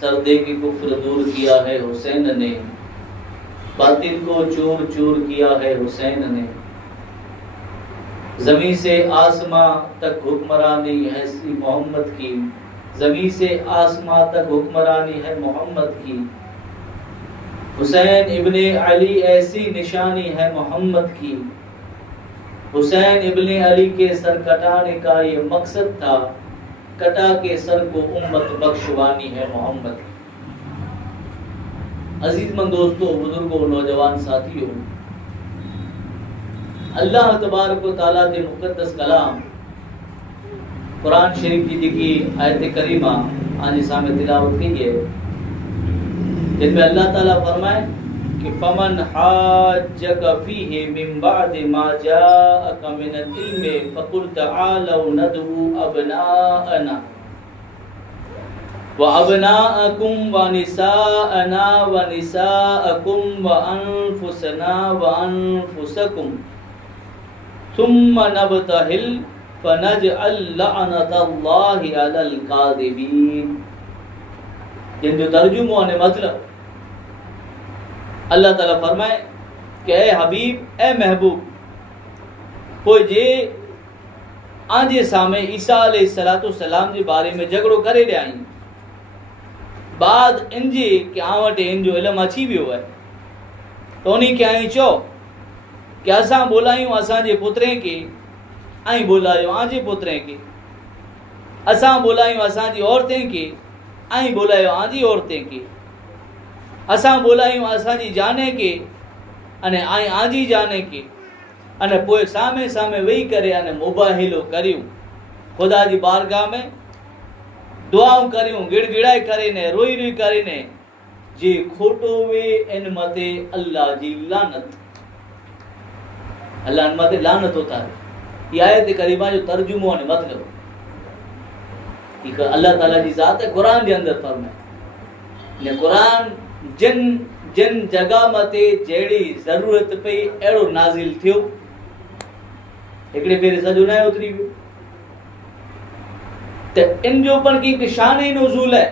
सर्दे की कुफ्र दूर किया है हुसैन ने, बातिल को चूर चूर किया है हुसैन ने, जमीन से आसमां तक हुक्मरानी है मोहम्मद की, जमीन से आसमां तक हुक्मरानी है मोहम्मद की। हुसैन इब्ने अली ऐसी निशानी है मोहम्मद की। हुसैन इब्ने अली के सर कटाने का ये मकसद था, कटा के सर को उम्मत बख्शवानी है मोहम्मद की। अजीजमंद दोस्तों, बुजुर्गों, नौजवान साथियों, अल्लाह तबारक व तआला के मुक़द्दस कलाम कुरान शरीफ की जेकी आयत करीमा आज सामने तिलावत की है, जिनमें अल्लाह ताला फरमाए कि फमन हाज्जक फीहि मिन बाद मा जाअक मिनल इल्म फकुल तआलौ नदउ अबनाअना व अबनाअकुम व निसाअना व निसाअकुम व अनफुसना व अनफुसकुम थुम्मा नबतहिल फनजअल लअनतल्लाहि अलल काज़िबीन। जिन जो तर्जुमो ने मतलब अल्लाह ताला फरमाए कि ए हबीब, ए महबूब, कोई जे आंजे सामे ईसा अलैहिस्सलातु सलाम जे बारे में झगड़ो करे रही बाद इंजे कि आं वटि इन जो इल्म अची वियो है, तो उन्हीं के आई चो कि असां बोलायूं असांजे पुत्रे के, ऐं बोलायो आंजे पुत्रे के, असां बोलायूं असांजी औरतें के, ऐं बोलायो आंजी औरतें के, असां बोलायूं असांजी जाने के अने ऐं आंजी जाने के, अने पोइ सामे सामे वेही करे अने मुबाहिलो करियूं, खुदा जी बारगाह में दुआऊं करियूं, गिड़गिड़ाए करे ने रोई रोई करे ने, जे खोटो वे इन मते अल्लाह जी लानत, अल्लाह इन मते लानत उतारे। ये आयत करीमा जो तर्जुमो ने मतलब अल्लाह ताला जी ज़ात है कुरान जे अंदर फरमाए ने, कुरान जिन जिन जगह मते जेड़ी जरूरत पई एड़ो नाजिल थियो, एकड़े भेरे सजो न उतरी वियो, ते इन जो पण की शान ही नुज़ूल है।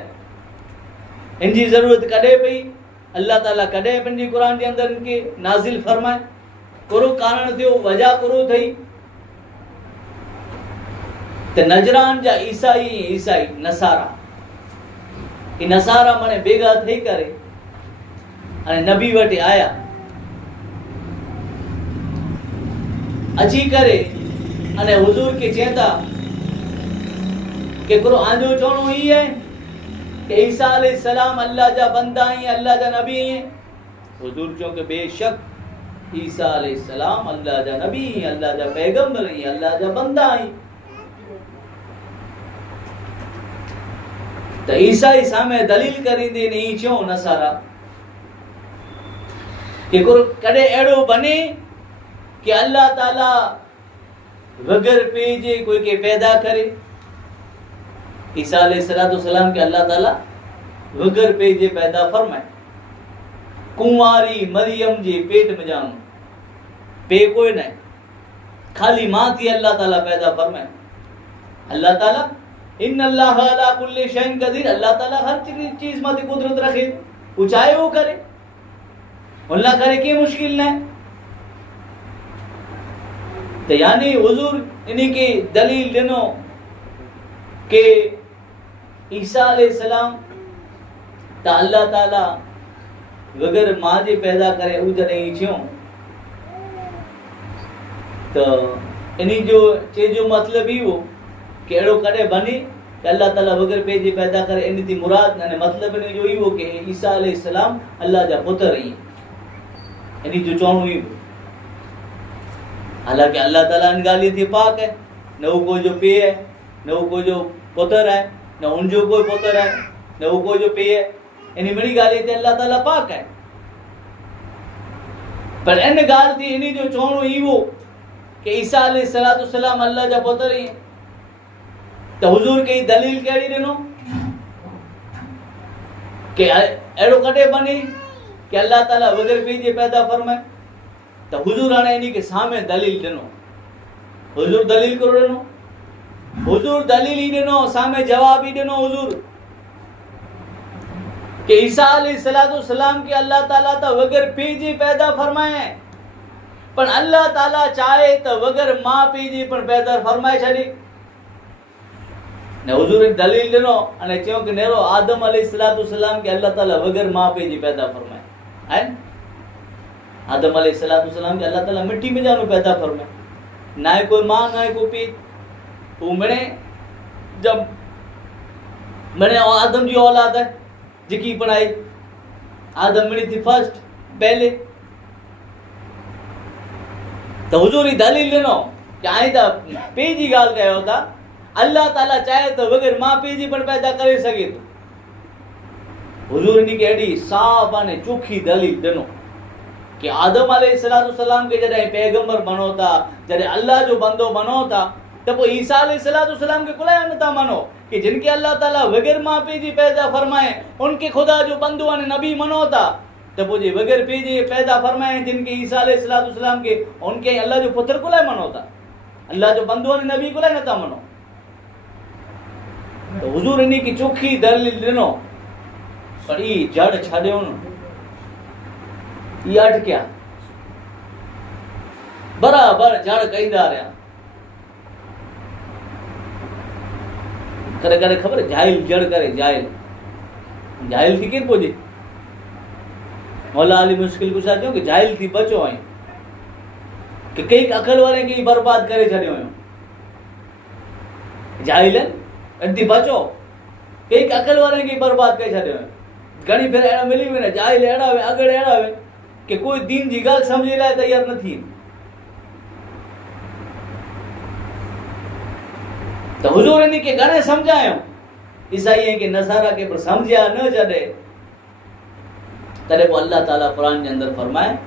इन जी जरूरत कदे पई अल्लाह ताला कदे पंहिंजी कुरान जे अंदर इनके नाजिल फरमाए, करो कारण थियो, वजह करो थई ते नजरान जा ईसाई नसारा, ई नसारा माने बेगा थई करे अने नबी वटि आया, अची करे अने हुजूर के चेता कि करो आंजो चवणो ही है कि ईसा अलैहिस्सलाम अल्लाह जा बंदा ही, अल्लाह जा नबी हैं। हुजूर चो के बेशक ईसा अलैहिस्सलाम अल्लाह जा नबी, अल्लाह जा पैगंबर ही, अल्लाह जा बंदा ही। तो ईसाई सामे दलील करींदे नहीं चो नसारा कि कदे एड़ो बने कि अल्लाह ताला वगर पेजे कोई के पैदा करे। ईसा अलैहिस्सलाम के अल्लाह ताला वगर पेजे पैदा फरमाए। कुंवारी मरियम जे पेट में जाम पे कोई नहीं, खाली मां थी अल्लाह ताला पैदा फरमाए। अल्लाह ताला इन अल्लाह अला कुल्ली शैइन कदीर, अल्लाह ताला हर चीज में कुदरत रखे, वो चाहे वो करे, अल्लाह करे के मुश्किल नहीं। तो यानी हुजूर इन्हीं की दलील दिनो के ईसा अलैहिस्सलाम ता अल्लाह ताला वगर मां जे पैदा करे उ जॾहिं थियो तो इन्हीं जो चे जो मतलब ही वो कि अड़ो कदे बने कि अल्लाह ताला वगर पे जे पैदा करे, इन थी मुराद ने मतलब इन जो ही वो कि ईसा अलैहिस्सलाम अल्लाह जा पुत्र ही, इन्हीं जो चवणो ही। हालांकि अल्लाह ताला इन गाली थी पाक है, न वो कोई जो पे है, न वो कोई जो पुत्र है, न उनजो कोई पुत्र है, न वो कोई जो पे है, इन बड़ी गाली थी अल्लाह ताला पाक है। पर इन गाल थी इन्हीं जो चवणो ही वो कि ईसा अलैहिस्सलाम अल्लाह जा पुत्र ही। तो हुजूर के दलील कहिड़ी ॾिनो कि अहिड़ो कॾहिं बने कि अल्लाह ताला वगर पे जे पैदा फरमाए। तो हुजूर हाणे इन्हीं के सामने दलील ॾिनो, हुजूर दलील करो ॾिनो, हुजूर दलील ही ॾिनो, सामने जवाब ही ॾिनो हुजूर कि ईसा अलैहिस्सलाम के अल्लाह ताला तो वगर पे जे पैदा फरमाए, पर अल्लाह ताला चाहे तो वगर मां पे जे पण पैदा फरमाए छॾे। ने हुजूर दलील ॾिनो अने चयो कि नेरो आदम अलैहिस्सलाम के अल्लाह ताला वगर मां पे जे पैदा फरमाए है। आदम अलैहिस्सलाम के अल्लाह ताला मिट्टी में जानो पैदा फरमाए, ना कोई मां ना कोई पे। वो मने जब मने आदम जी औलाद है जिकी पढ़ाई आदम मिली थी फर्स्ट पहले। तो हुजूर ही दलील ॾिनो कि आई तो पे जी गाल कयो था, अल्लाह ताला चाहे तो वगर मां पे जी पण पैदा करे सके तो। हुजूर इन्हीं के एडी साफ ने चोखी दलील ॾिनो कि आदम अलैहिस्सलाम के जॾहिं पैगंबर बनो था, जॾहिं अल्लाह जो बंदो बनो था, तो वो ईसा अलैहिस्सलाम के कुलाया न था मनो कि जिनके अल्लाह ताला वगर मां पे जी पैदा फरमाए उनके खुदा जो बंदो ने नबी मनो था। तो वो जे वगर पे जी पैदा फरमाए जिनके ईसा अलैहिस्सलाम के उनके अल्लाह जो पुत्र कुलाय मनो था, अल्लाह जो बंदो ने नबी कुलाय न था मनो। तो हुजूर इन्हीं की चोखी दलील ॾिनो, पर ई जड़ छॾियो न, ई अटकिया बराबर जड़ कईंदा रहिया। करे करे खबर जाहिल जड़ करे जाहिल थी केर पोजे मौला अली मुश्किल कुछ आजो कि जाहिल थी बचो आई कि कई अकल वाले के बर्बाद करे छड़ियो जाहिल थी बचो, कई अकल वाले के बर्बाद करे छड़ियो। घणी फिर अड़ा मिली वे जाहिल अड़ा वे अगड़ अड़ा वे कि कोई दीन जी गाल समझे लाए तैयार न थी। तो हुजूर इन्हीं के घणे समझायो ईसाई के नसारा के पर समझिया न जडे। तरे वो अल्लाह ताला कुरान के अंदर फरमाए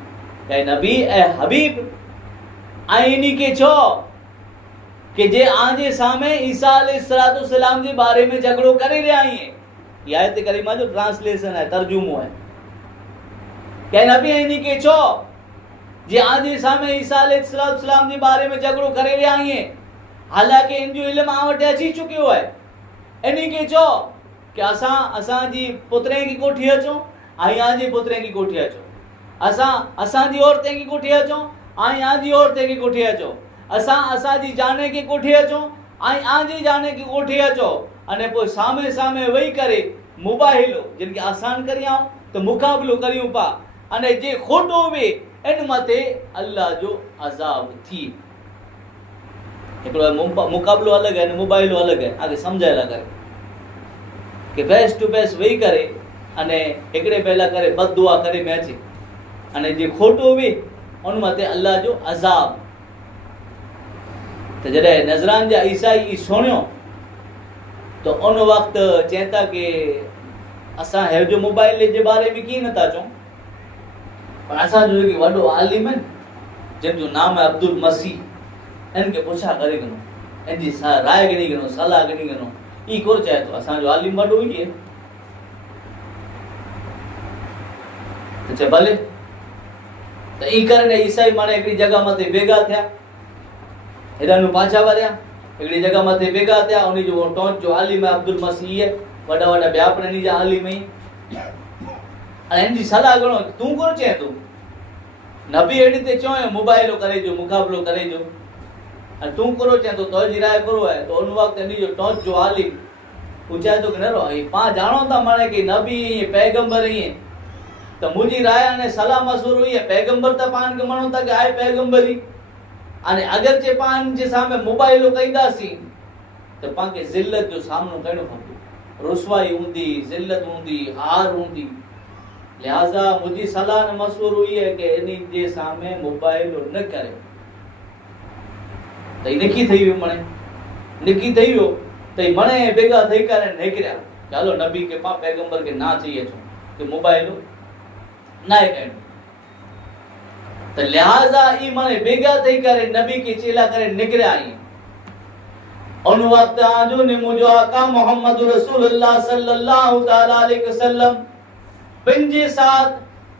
ए नबी ए हबीब आई इन्हीं के छो कि जे आजे सामे ईसा अलैहिस्सलाम जे बारे में झगड़ो करे रहे आई है। ये आयत करीमा जो ट्रांसलेशन है, तर्जुमो है कि नबी इन्हीं के छो जे आजे सामे ईसा अलैहिस्सलाम जे बारे में झगड़ो करे रहे आई है, हालांकि इन जो इल्म आ वटे अची चुकियो है। इन्हीं के चो कि असां जी पुत्रें की कोठी अचो आई यहाँ जी पुत्रें की कोठी अचो, असां जी औरतें की कोठी अचो आई यहाँ जी औरतें की कोठी अचो, असां जी जाने की कोठी अचो आई यहाँ जी जाने की कोठी अचो। अने पोइ सामे सामे वेही करे मुबाहिलो जिनके आसान करियां तो मुकाबलो करियूं पा, अने जे खोटो वे इन मथे अल्लाह जो अजाब थी। मुकाबलो अलग है, मोबाइल अलग है, आगे समझाए ला करे कि फेस टू फेस वेही करे अने एकड़े पहला करे बद दुआ करे में अचे, अने जे खोटो वे उन मथे अल्लाह जो अजाब। तो जॾहिं नज़रान जा ईसाई सुणियो तो उन वक्त चवनि था कि असां हे जो मोबाइल जे बारे में कीअं नथा चऊं, पर असांजो जेको वॾो आलिम आहे जंहिंजो नाम आहे अब्दुल मसीह, इनखे पुछा करे गिनो, इनजी राय गिनी गिनो, सलाह गिनी गिनो, ई कोन चए थो असांजो आलिम वॾो ई आहे। त चए भले। त ई करे ईसाई माण्हू हिकिड़ी जॻह मथे बेगा थिया, हेॾा पाछा वरिया, हिकिड़ी जॻह मथे बेगा थिया, उन जो टोंच जो आलिम आहे अब्दुल मसीह, वॾा वॾा ॿिया पण इन जा आलिम आहिनि। हाणे हिन जी सलाह घणो तूं कोन चए थो, नबी अहिड़ी ते चयो मोबाइल करे जो मुक़ाबिलो करे जो, ऐं तूं कोन चए थो तुंहिंजी राय कोन आहे। त उन वक़्तु इन जो टोंच जो आलिम हू चए थो की न रो पाण ॼाणो था माने की नबी ईअं पैगंबर ईअं, त मुंहिंजी राय हाणे सलाह मशवरो हुई आहे, पैगंबर त पाण खे मञो था की आहे पैगंबर ई। हाणे अगरि जे पाण जे साम्हूं मोबाइलो कंदासीं त पाण खे ज़िल्लत जो सामनो करणो खपे, रुसवाई हूंदी, ज़िल्लत हूंदी, हार हूंदी। लिहाज़ा मुंहिंजी सलाह न मशवरो हुई आहे की इन जे साम्हूं मोबाइलो न करे। त निकी थी वियो, मणे निकी थी वियो त मणे बेगा थी करे निकिरिया, चलो नबी के पाण पैगंबर खे ना चई अचो कि मोबाइलो ना आहे करणो। त लिहाज़ा ई मणे बेगा थी करे नबी के चेला करे निकिरिया आहिनि। उन वक़्तु आजो ने मुंहिंजो आका मोहम्मद रसूलुल्लाह सल्लल्लाहु तआला अलैहि वसल्लम पंहिंजे साथ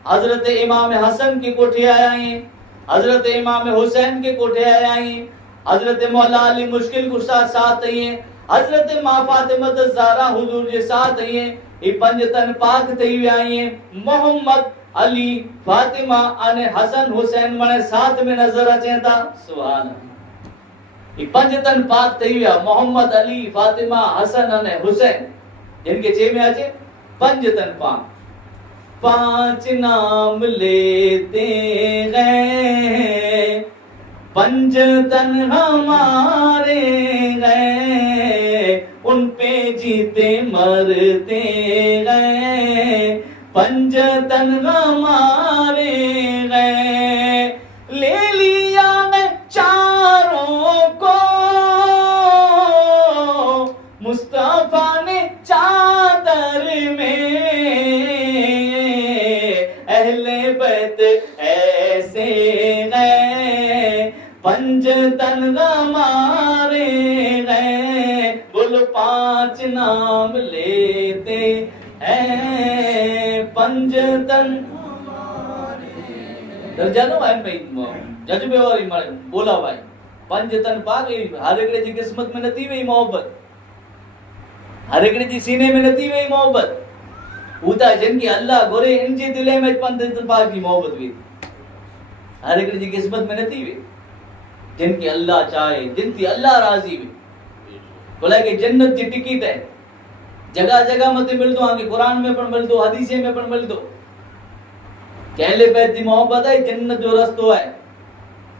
हजरत इमाम हसन की कोठे आया आहिनि, हजरत इमाम हुसैन के कोठे आया आहिनि, हजरत मौला अली मुश्किल कुशा साथ आहिनि, हजरत मां फातिमा ज़हरा हुजूर जे साथ आहिनि। ये पंज तन पाक थी विया आहिनि। मोहम्मद अली फातिमा अने हसन हुसैन मने साथ में नजर अचनि था। सुभान अल्लाह। ये पंज तन पाक थी विया, मोहम्मद अली फातिमा हसन अने हुसैन, जिनके चे में अचे पंज तन पाक। पांच नाम लेते गए, पंज तन हमारे गए, उन पे जीते मरते गए, पंज तन हमारे गए। ले लिया मैं चारों को, मुस्तफा ने चादर में, अहले बैत ऐसे गए, पंज तन हमारे गए। बोलो पांच नाम लेते हैं, पंज तन दर्जानो भाई जज्बे वारी बोला भाई पंज तन पाक। हर हिकिड़े जी किस्मत में नथी वई मोहब्बत, हर हिकिड़े जी सीने में नथी वई मोहब्बत। हू त जिनके अल्लाह घुरे इन जे दिले में पंज तन पाक जी मोहब्बत हुई, हर हिकिड़े जी किस्मत में नथी वई। जिनके अल्लाह चाहे, जिनकी अल्लाह राजी हुई, बोला कि जन्नत जी टिकट है, जगह जगह मते मिलदो, आके कुरान में पण मिलदो, हदीसे में पण मिलदो। कहले बैत दी मोहब्बत है, जन्नत जो रस्तो है।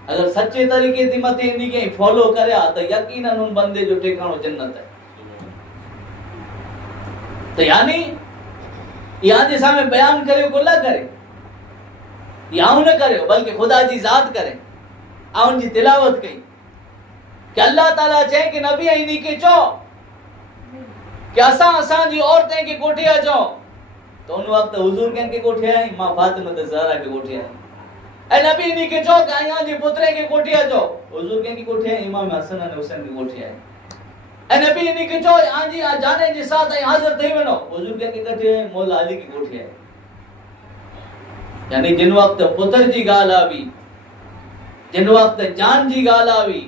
अगर सच्चे तरीके थी मते इन्ही के फॉलो करया तो यकीनन उन बंदे जो ठिकानो जन्नत है। तो यानी यहाँ जे सामने बयान करियो को न करे, या न करियो, बल्कि खुदा जी जात करे, आ उनकी तिलावत कई कि अल्लाह ताला चए कि नबी इन्ही के चो कि असां जी औरतें के कोठे अचो। तो उन वक्त हुजूर के कोठे आई, मां फातिमा ज़हरा के कोठे आई। ए नबी इन्ही के चो कि आया जी पुत्रे के कोठे अचो। हुजूर के कोठे आई, इमाम हसन अने हुसैन के कोठे आई। ए नबी इन्ही के चो आजी आ जाने जे साथ आई हाजिर थई वनो। हुजूर के कोठे आई, मौला अली के कोठे आई। यानी जिन वक्त पुत्र जी गाल आवी, जिन वक्त जान जी गाल आवी,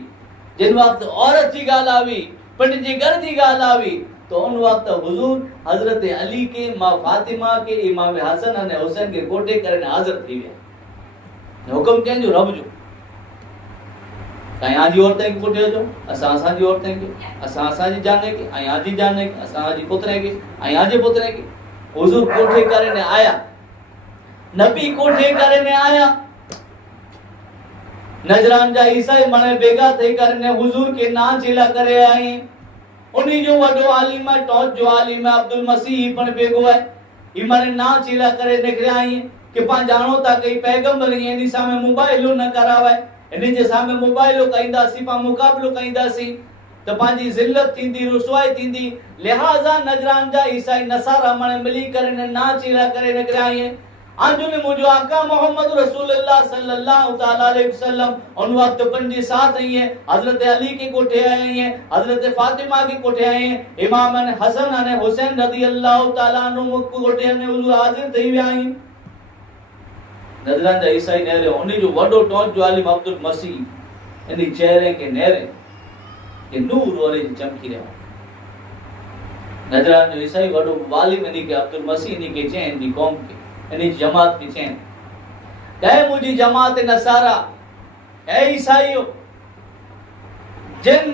जिन वक्त औरत जी गाल आवी, पिंड जी घर जी गाल आवी, तो उन वक्त हुजूर हजरत अली के, मां फातिमा के, इमाम हसन अने हुसैन के कोठे करे हाजिर थी विया। हुकुम कंहिंजो? रब जो। कहीं आजी औरतें के कोठे अचो, असां जी औरतें के, असां जी जाने के, आई आजी जाने के, असां जी पुत्रे के, आई आजे पुत्रे के। हुजूर कोठे करे आया, नबी कोठे करे आया। नजरान जा ईसाई मने बेगा थई करे हुजूर के ना चेला करे आई। उन्ही जो वडो आलिम है, टॉच जो आलिम है अब्दुल मसीह पण बेगो है। ई मने ना चेला करे निकरिया आई कि पां जानो ता कई पैगंबर इनी सामे मोबाइलो न करावे, इनी जे सामे मोबाइलो कइंदासी, पां मुकाबलो कइंदासी। तो पांजी जिल्लत थींदी, रुसवाई थींदी। लिहाजा नजरान जा ईसाई नसारा मन मिली करे नाचीला करे निकराए अंजुने मुझो आका मोहम्मद रसूलुल्लाह सल्लल्लाहु ताला अलैहि वसल्लम उन वक्त पंजे साथ आई है। हजरत अली के कोठे आए हैं, हजरत फातिमा के कोठे आए हैं, इमाम हसन अने हुसैन रजी अल्लाह ताला अन्हु को कोठे ने हुजूर हाजिर थई विया आहिन। नजरान जा ईसाई नेरे उनी जो वडो टोच जो आलिम अब्दुल मसीह इनी चेहरे के नेरे के नूर वाले चमकी रहा। नजरान जो ईसाई वडो वालिम इनी के अब्दुल मसीह इनी के चैन दी कौम के इनी जमात की चैन कहे मुझी जमात नसारा ए ईसाइयो जिन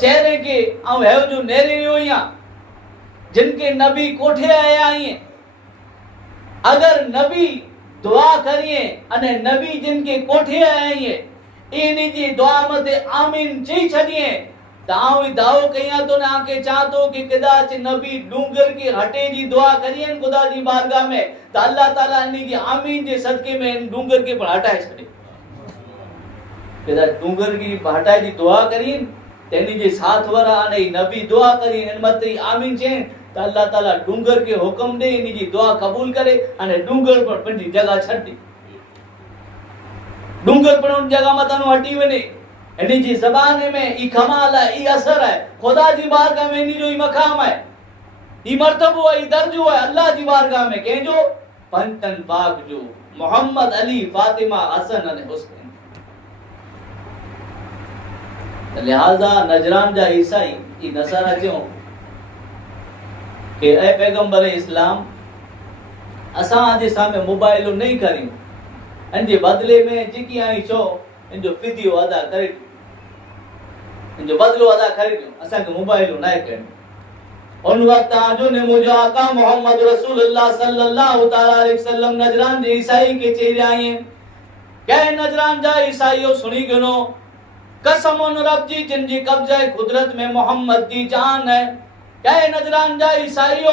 चेहरे के आउ है जो नेरे होया जिनके नबी कोठे आया आई हैं, अगर नबी दुआ करिए अने नबी जिनके कोठे आए हैं इनी जी दुआ मते आमीन चई छडिए ताऊ दाओ कया तो ना के चाहतो कि कदाच नबी डूंगर के हटे जी दुआ करिए खुदा जी बारगाह में तो अल्लाह ताला इनी जी आमीन जे सदके में डूंगर के पर हटाए छडे। कदाच डूंगर की हटाए जी दुआ करिए तेनी जे साथ वरा अने नबी दुआ करिए इन मते आमीन चें तो अल्लाह ताला डूंगर के हुक्म दे इनी जी दुआ कबूल करे अने डूंगर पर पंजी जगह छडी डूंगर पर उन जगह मतानो हटी वने इनी जी ज़बान में ई कमाल है, ई असर है, खुदा जी बारगाह में इनी जो ई मकाम है, ई मर्तबो है, ई दर्जो है अल्लाह जी बारगाह में के जो पंतन पाक जो मोहम्मद अली फातिमा हसन अने हुसैन। लिहाजा नजरान जा ईसाई ई नसारा क्यों के ए पैगंबर इस्लाम असा जे सामने मोबाइल नहीं करी अंजे बदले में जिकी आई छो इनजो फिदियो अदा करे इनजो बदलो अदा करे असा के मोबाइल ना करे उन वक्त आजो ने मुझे आका मोहम्मद रसूलुल्लाह सल्लल्लाहु ताला अलैहि वसल्लम नजरान जे ईसाई के चेहरे आए कहे नजरान जा ईसाईयो सुनी गनो कसम उन रब जी जिन जी कब्जा कुदरत में मोहम्मद की जान है। कहे नजरान जा ईसाईयो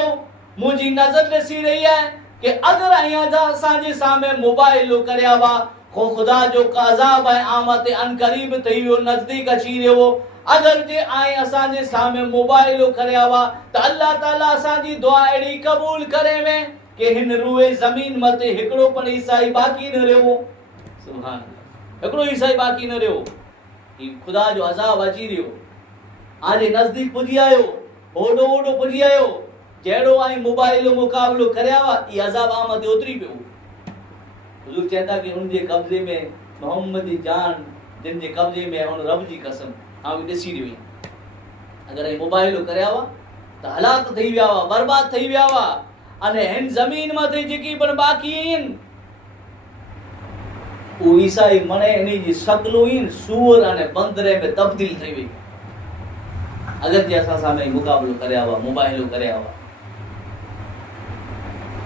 मुझी नजर ॾिसी रही है कि अगर आया जा साजे सामने मोबाइल करया वा खो खुदा जो अज़ाब है आमत अन करीब थई वो नजदीक अची रहो। अगर जे आए असा जे सामने मोबाइल करया वा तो अल्लाह ताला असा जी दुआ एड़ी कबूल करे में कि हिन रूए जमीन मते हिकड़ो पण ईसाई बाकी न रहो। सुभान अल्लाह हिकड़ो ईसाई बाकी न रहो कि खुदा जो अज़ाब अची रहो आजे नजदीक पुजी आयो ओडो ओडो पुजी आयो जेड़ो आई मोबाइल मुकाबलो करया वा ई अज़ाब आमत उतरी पियो। हुजूर कहता कि उनके कब्जे में मोहम्मद की जान जिन जे कब्जे में उन रब जी कसम हम ॾिसी रही अगर ये मोबाइल करया वा तो हलाक थई विया वा बर्बाद थई विया वा अने हिन जमीन मथे जेकी पण बाकी आहिन उ ईसाई मने इनी जी शकलो इन सूअर अने बंदरे में तब्दील थई वई। अगर जे असा सामे मुकाबलो करया वा मोबाइल करया वा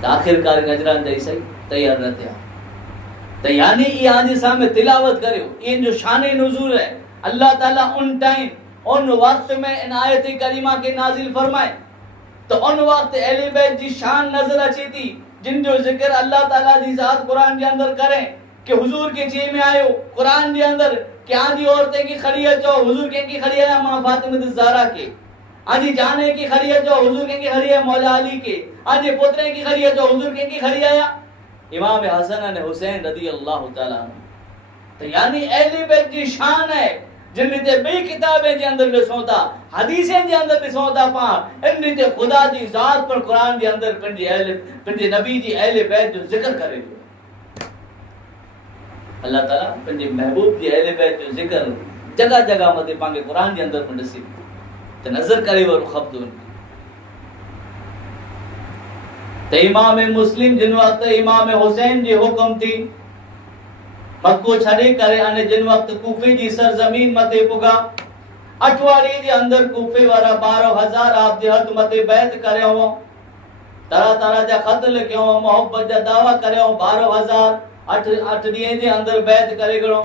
तो आखिरकार नजरान जा ईसाई तैयार न थिया तो यानी ये आज सामने तिलावत करियो इन जो शान नुज़ूल है अल्लाह ताला उन टाइम उन वक्त में इन आयत करीमा के नाजिल फरमाए तो उन वक्त अहले बैत जी शान नजर अची थी जिन जो जिक्र अल्लाह ताला जी जात कुरान के अंदर करे कि हुजूर के चे में आयो कुरान के अंदर क्या जी औरतें की खड़ियत जो हुजूर के की खड़ियत है मां फातिमा ज़हरा के आजी जाने की खड़ियत जो हुजूर के की खड़ियत मौला अली के आजी पुत्रे की खड़ियत जो हुजूर के की खड़ियत इमाम हसन अने हुसैन रजी अल्लाह ताला तो यानी अहले बैत जी शान है जिन ते बई किताबें जे अंदर ॾिसोता हदीसें जे अंदर ॾिसोता पा इन ते खुदा जी जात पर कुरान जे अंदर पंजे नबी जी अहले बैत जो जिक्र करे अल्लाह ताला पंजे महबूब जी अहले बैत जो जिक्र जगह जगह मते पांगे कुरान जे अंदर पण ॾिसी त नजर करे वर खब्दो ते इमाम मुस्लिम जिन वक्त इमाम हुसैन जी हुक्म थी मक्को छड़े करे अने जिन वक्त कूफे जी सरजमीन मते पुगा अठवाड़ी जे अंदर कूफे वाला 12000 आप जे हद मते बैत करयो तरह तरह जा खत लिखयो मोहब्बत जा दावा करयो 12000 8 ॾींहं जे अंदर बैत करे गयो।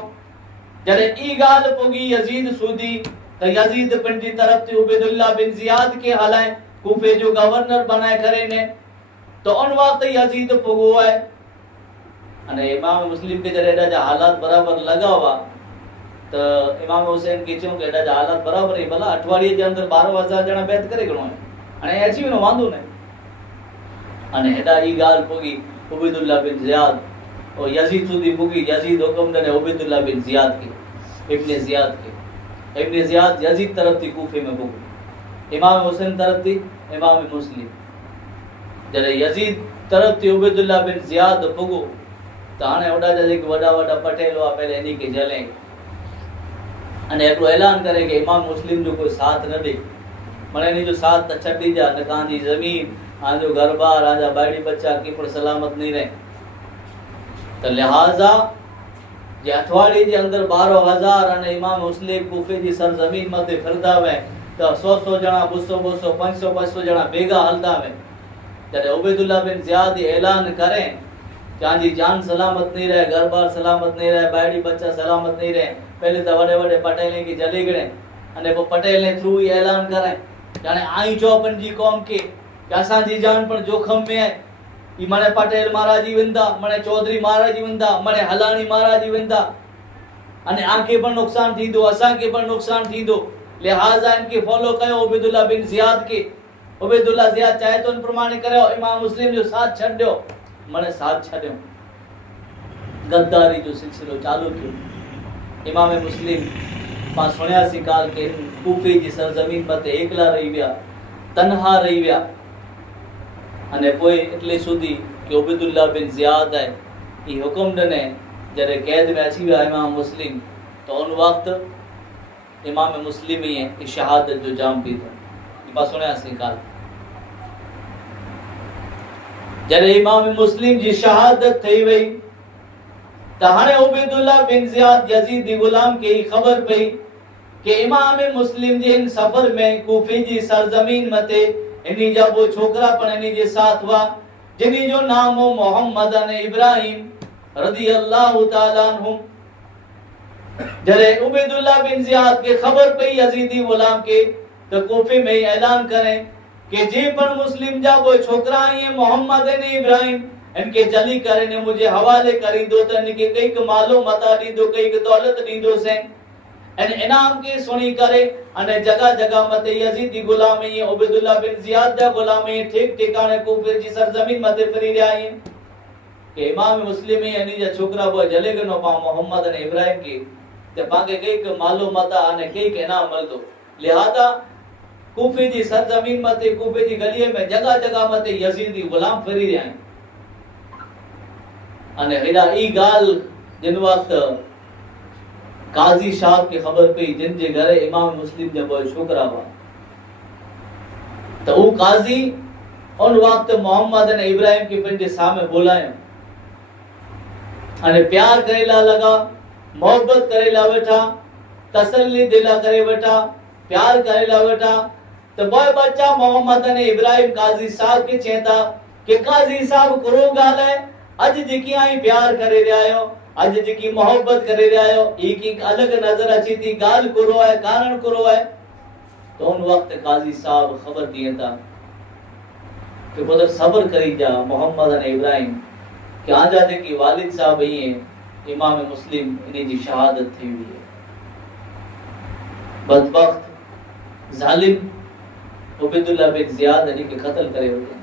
जरे ई गाल पुगी यजीद सूदी त यजीद पंजी तरफ ते उबैदुल्लाह बिन जियाद के हलाए कूफे जो गवर्नर बनाए करे ने तो उन वक्त यजीद पुगो है अने इमाम मुस्लिम के जरे जा हालात बराबर लगा हुआ तो इमाम हुसैन के चयो के एडा जा हालात बराबर है भला अठवाडिये जे अंदर 12,000 जना बैत करे गणो है अने अची वनो वांदो ने अने एडा ई गाल पोगी उबैदुल्लाह बिन ज़ियाद और यजीद सुदी पोगी यजीद हुकम दने उबैदुल्लाह बिन ज़ियाद के इब्ने ज़ियाद यजीद तरफ थी कूफे में पोगी इमाम हुसैन तरफ थी इमाम मुस्लिम जरे यजीद तरफ थी उबैदुल्लाह बिन ज़ियाद पोगो तो हाणे ओडा जे वडा वडा पटेल हुआ पहले इन्हीं के जले अने एकड़ो ऐलान करे कि इमाम मुस्लिम जो कोई साथ न दे मने इन्हीं जो साथ त छडी जा न कांजी जमीन आजो घर बार आजा बाड़ी बच्चा की पर सलामत नहीं रहे तो लिहाजा जे अठवाड़ी जे अंदर 12,000 अने इमाम मुस्लिम कूफे जी सरजमीन मथे फिरदा वे तो 100 जना 200 500 जना बेगा हलदा वे जरे उबैदुल्लाह बिन ज़ियाद ऐलान करें कि जान सलामत नहीं रहे घर बार सलामत नहीं रहे बाड़ी बच्चा सलामत नहीं रहे पहले तो वडे वडे पटेल की जली गणे अने वो पटेल ने थ्रू ऐलान करे जाने आई जो अपन जी कौम के कि असा जी जान पर जोखम में है ई मने पटेल महाराजी विंदा मने चौधरी महाराजी विंदा मने हलानी महाराजी विंदा अने आके पर नुकसान थींदो असा के पर नुकसान थींदो लिहाजा इनके फॉलो कयो उबैदुल्लाह बिन ज़ियाद के उबैदुल्लाह ज़ियाद चाहे तो इन प्रमाण करो इमाम मुस्लिम जो साथ छड्यो मने साथ छड्यो गद्दारी जो सिलसिलो चालू थियो इमाम मुस्लिम पा सुनियासी काल के कूफे जी सरजमीन मते एकला रही विया तन्हा रही विया अने पोइ एटले सुधी कि उबैदुल्लाह बिन ज़ियाद है ई हुक्म दने जरे कैद में अची विया इमाम मुस्लिम तो उन वक्त इमाम मुस्लिम ही शहादत जो जाम पी था पा सुनियासी काल जरे इमाम मुस्लिम जी शहादत थई वई त हाणे उबैदुल्लाह बिन ज़ियाद यजीद दी गुलाम के खबर पई कि इमाम मुस्लिम जे इन सफर में कूफे जी सरजमीन मते इन्हीं जा वो छोकरा पण इन्हीं जे साथ हुआ जिन्हीं जो नाम हो मोहम्मद अने इब्राहिम रदी अल्लाह ताला अन्हुम जरे उबैदुल्लाह बिन ज़ियाद के खबर पई यजीदी गुलाम के तो कूफे में ऐलान करें कि जे पण मुस्लिम जा वो छोकरा आए मोहम्मद अने इब्राहिम इनके जली करे ने मुझे हवाले करी दो तो इनके कई मालो मता दी दो कई दौलत दी दो से इन इनाम के सुनी करे अने जगह जगह मते यजीदी गुलाम ये उबैदुल्लाह बिन ज़ियाद जा गुलाम ये ठीक ठिकाने कूफे जी सरजमीन मते फिरी रहा है कि इमाम मुस्लिम यानी जा छोकरा वो जले गनो पा मोहम्मद अने इब्राहिम की ते पाके कई मालो मता अने कई इनाम मिलदो लिहाजा कूफे जी सरजमीन मते कूफे जी गलिए में जगह जगह मते यजीदी गुलाम फिरी रहा है अने हेडा ई गाल जिन वक्त काजी साहब की खबर पई जिन जे घरे इमाम मुस्लिम जे बोल छोकरा हुआ तो वो काजी उन वक्त मोहम्मद ने इब्राहिम के पिंड सामने बोलायो अने प्यार करेला लगा मोहब्बत करेला बैठा तसल्ली दिला करे बैठा प्यार करेला बैठा तो बोय बच्चा मोहम्मद ने इब्राहिम काजी साहब के चेता कि काजी साहब करो गाल है अज जेकी आई प्यार करे रहा हो अज जेकी मोहब्बत करे रहा हो एक अलग नजर अची थी गाल करो है कारण करो है तो उन वक्त काजी साहब खबर दिए था कि पुत्र सब्र करी जा मोहम्मद अने इब्राहिम कि आजा जेकी वालिद साहब ही है इमाम मुस्लिम इन्हीं जी शहादत थी हुई है बदबख्त जालिम उबैदुल्लाह बिन ज़ियाद इन्हीं के कत्ल करे हुए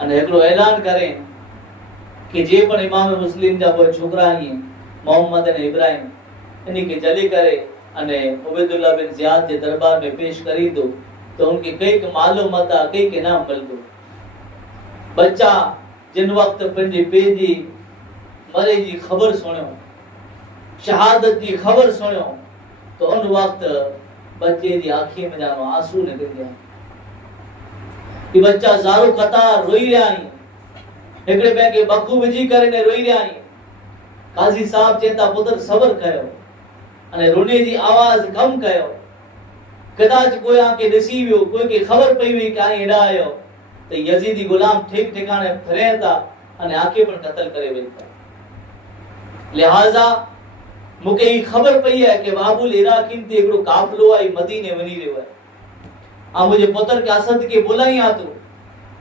अने एकड़ो ऐलान करें कि जे पण इमाम मुस्लिम जा कोई छोकरा ही मोहम्मद अने इब्राहिम इन्हीं के जली करे अने उबैदुल्लाह बिन ज़ियाद के दरबार में पेश करी दो तो उनके कई मालो मता कई इनाम मिल दो बच्चा जिन वक्त पंजे पेजी मरे जी खबर सुनियो शहादत की खबर सुनियो तो उन वक्त बच्चे जी आंखी में जानो आंसू निकल गया कि बच्चा ज़ारो कतार रोई रहा है एकड़े पे के बखू विजी करे ने रोई रहा है काजी साहब चेता पुत्र सबर कयो अने रोने जी आवाज कम कयो कदाच कोई आके दिसी वियो कोई के खबर पई हुई कि आई एडा आयो तो यजीदी गुलाम ठीक ठिकाने फरे था अने आके पण कत्ल करे वेता लिहाजा मुके ई खबर पई है कि बाबुल इराकीन ते एकड़ो काफलो आई मदीने वनी रयो है आ मुझे पुत्र के असद के बुलाई आ तो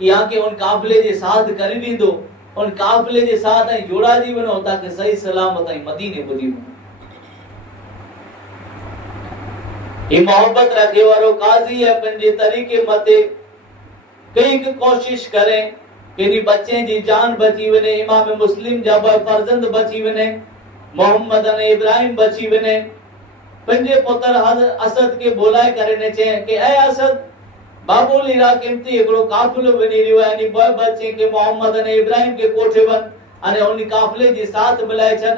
यहाँ के उन काफिले जे साथ कर दींदो उन काफिले जे साथ आई जोड़ा जी बनो ताकि सही सलामत आई मदीने बुधी ही मोहब्बत रखे वारो काजी है पंजे तरीके मते कई कोशिश करें कि बच्चे जी जान बची वने, इमाम मुस्लिम जा फर्जंद बची वने, मोहम्मद ने इब्राहिम बची वने। पंजे पुत्र असद के बोलाए करे ने चे कि ए असद बाबुल इलाके में एकड़ो काफिलो बनी रियो है, यानी बय बच्चे के मोहम्मद ने इब्राहिम के कोठे वन अने उन काफिले जी साथ मिलाए छड।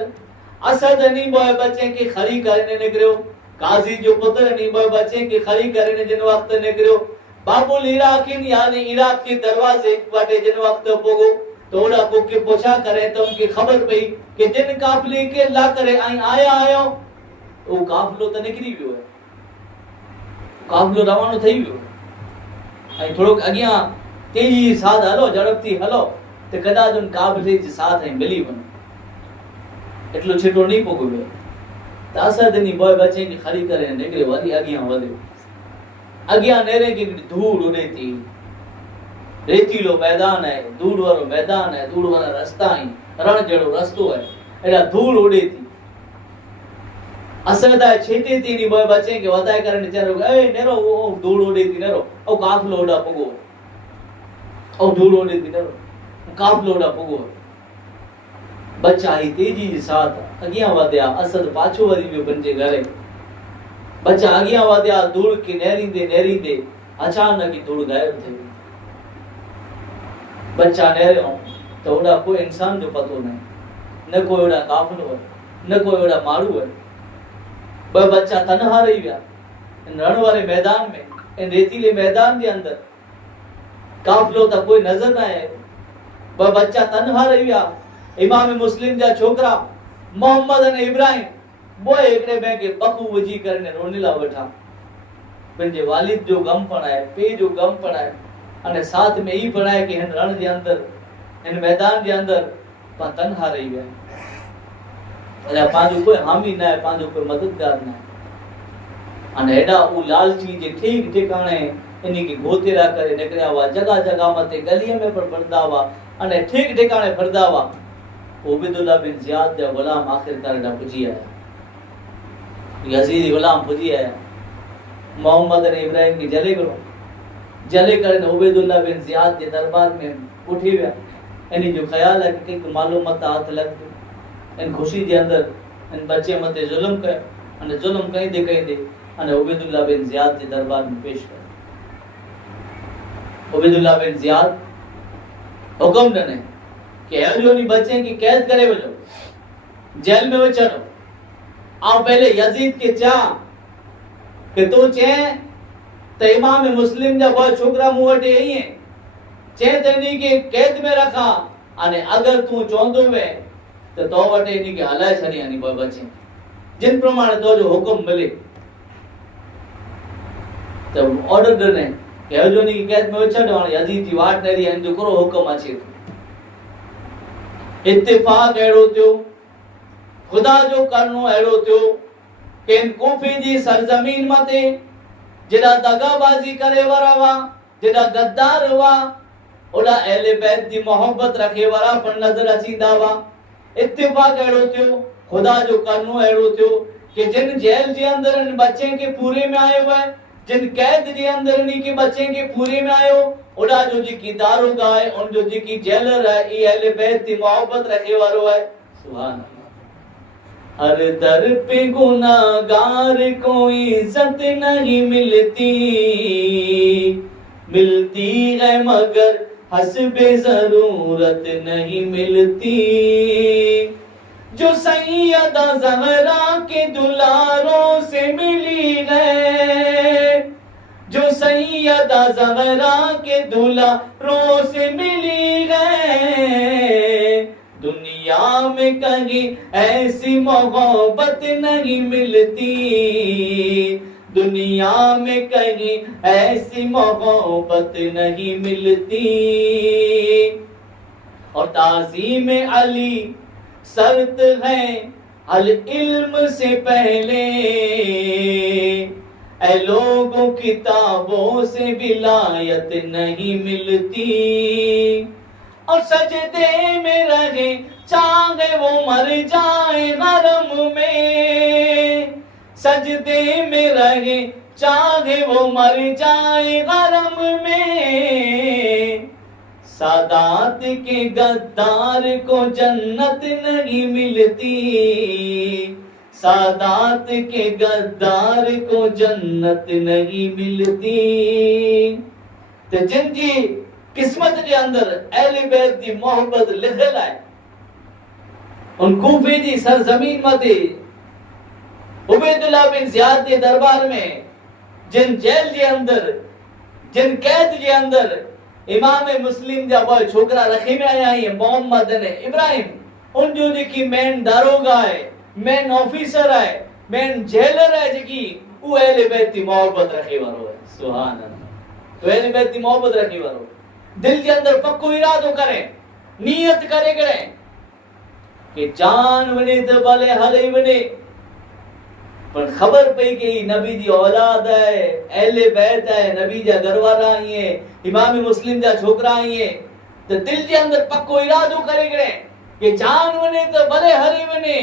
असद नी बय बच्चे के खरी करने निकरियो, काजी जो पुत्र नी बय बच्चे के खरी करने जिन वक्त निकरियो। बाबुल इराकिन यानी इराक के दरवाजे वाटे जिन वक्त पोगो तोड़ा को के पूछा करे तो उनकी खबर पई कि जिन काफिले के ला करे आया आयो वो काफिलो तो निकरी गयो है, काफिलो रवानो થઈ ગયો। आई थोड़ो अगिया तेजी साथ हलो, झड़पती हलो तो कदाच उन काफिले जे साथ है मिली वन, એટલો છેટો નહીં પોગવ્યો। तो असद नी बॉय बच्चे की खरी करे निकले वधी अगिया वधे, अगिया नेरे की धूड़ उड़े थी, रेतीलो मैदान है, धूड़ वारो मैदान है, धूड़ वाला रास्ता है, रण जड़ो रास्तो है, एड़ा धूड़ उड़े थी। असद है छेटे थी नी बॉय बच्चे के वधाए करने चरो ए नेरो वो धूड़ उड़े थी नेरो ओ काफिलो उड़ा पगो ओ धूड़ उड़े थी नेरो काफिलो उड़ा पगो। बच्चा ही तेजी के साथ अगिया वधया, असद पाछो वधी वियो पंजे घरे। बच्चा अगिया वधया, धूड़ की नेरींदे अचानक ही धूड़ गायब थी। बच्चा नेरियो तो ओड़ा कोई इंसान जो पतो नहीं, न कोई ओड़ा काफिलो है, न कोई ओड़ा मारू है। ब बच्चा तन्हा रही गया इन रण वाले मैदान में, इन रेतीले मैदान के अंदर काफिलो तो कोई नजर ना आए। ब बच्चा तन्हा रही गया। इमाम मुस्लिम जा छोकरा मोहम्मद ने इब्राहिम वो एकड़े में के बकू वजी करने रोने ला बैठा। पंजे वालिद जो गम पण है, पे जो गम पण है अने साथ में ई पण है कि इन रण के अंदर इन मैदान के अंदर पा तन्हा रही गया। अरे पांजो कोई हामी ना है, पांजो कोई मददगार ना है। अने एडा उ लालची जे ठीक ठिकाणे इनी की गोतेरा करे निकलिया हुआ, जगह जगह मते गलियों में पर फरदा हुआ अने ठीक ठिकाणे फरदा हुआ। उबैदुल्लाह बिन जियाद दा गुलाम आखिरकार दा पुजी आया, यजीदी गुलाम पुजी आया। मोहम्मद ने इब्राहिम की जले करे उबैदुल्लाह बिन जियाद के दरबार में उठी गया। इनी जो ख्याल है कि मालूमात हाथ लग इन खुशी के अंदर इन बच्चे मते जुल्म कर अने जुल्म कहीं दे अने उबैदुल्लाह बिन जियाद के दरबार में पेश कर। उबैदुल्लाह बिन जियाद हुक्म दने कि एलियोनी बच्चे की कैद करे वजो, जेल में वचनो। आओ पहले यजीद के चा कि तू चे त इमाम मुस्लिम जा बॉय छोकरा मुंह वटे आई है, चे तनी के कैद में रखा अने अगर तू चोंदो में तो वटे इनी के हलाए छड़ी यानी बॉय बच्चे जिन प्रमाण तो जो हुक्म मिले। तो ऑर्डर दने कि एलियोनी की कैद में वचनो और यजीद की वाट नरी है जो करो हुक्म अचे। इत्तेफाक एड़ो थियो, खुदा जो करनो एड़ो थियो कि इन कूफे जी सरजमीन मते जेड़ा दगाबाजी करे वारा वा, जेड़ा गद्दार वा, ओड़ा अहले बैत दी मोहब्बत रखे वारा पर नजर अचींदा वा। इत्तेफाक एड़ो थियो, खुदा जो करनो एड़ो थियो कि जिन जेल जे अंदर इन बच्चे के पूरे में आयो है, जिन कैद जे अंदर नी के बच्चे के पूरे में आयो ओड़ा जो जी की दारोगा है, उन जो जी की जेलर है, ये अहले बैत दी मोहब्बत रखे वारो है। सुभान अल्लाह। हर दर पे गुनाहगार को इज्जत नहीं मिलती, मिलती है मगर हस्बे जरूरत नहीं मिलती। जो सैयदा ज़हरा के दुलारों से मिली है, जो सैयदा ज़हरा के दुलारों से मिली है, दुनिया में कहीं ऐसी मोहब्बत नहीं मिलती, दुनिया में कहीं ऐसी मोहब्बत नहीं मिलती। और ताज़ीम अली शर्त है अल इल्म से पहले, ऐ लोगों किताबों से विलायत नहीं मिलती। और सजदे में रहे चाहे वो मर जाए हरम में, सजदे में रहे, चाहे वो मर जाए गरम में। सादात के गद्दार को जन्नत नहीं मिलती, सादात के गद्दार को जन्नत नहीं मिलती। तो जिनकी किस्मत के अंदर अहले बैत की मोहब्बत लिखल है, उन कूफे की सरजमीन मते उबैदुल्लाह बिन ज़ियाद के दरबार में जिन जेल के अंदर, जिन कैद के अंदर इमाम मुस्लिम जा बॉय छोकरा रखी में आया है, मोहम्मद ने इब्राहिम, उन जो जेकी मेन दारोगा है, मेन ऑफिसर है, मेन जेलर है, जेकी वो अहले बैत की मोहब्बत रखे वारो है। सुभान अल्लाह। तो अहले बैत की मोहब्बत रखे वारो दिल के अंदर पक्को इरादो करे, नियत करे कि जान वने तो भले हले वने, पर खबर पई कि नबी जी औलाद है, अहले बैत है, नबी जा घरवारा आई है, इमाम मुस्लिम जा छोकरा आई है। तो दिल के अंदर पक्को इरादो करे कि जान वने तो भले हले वने,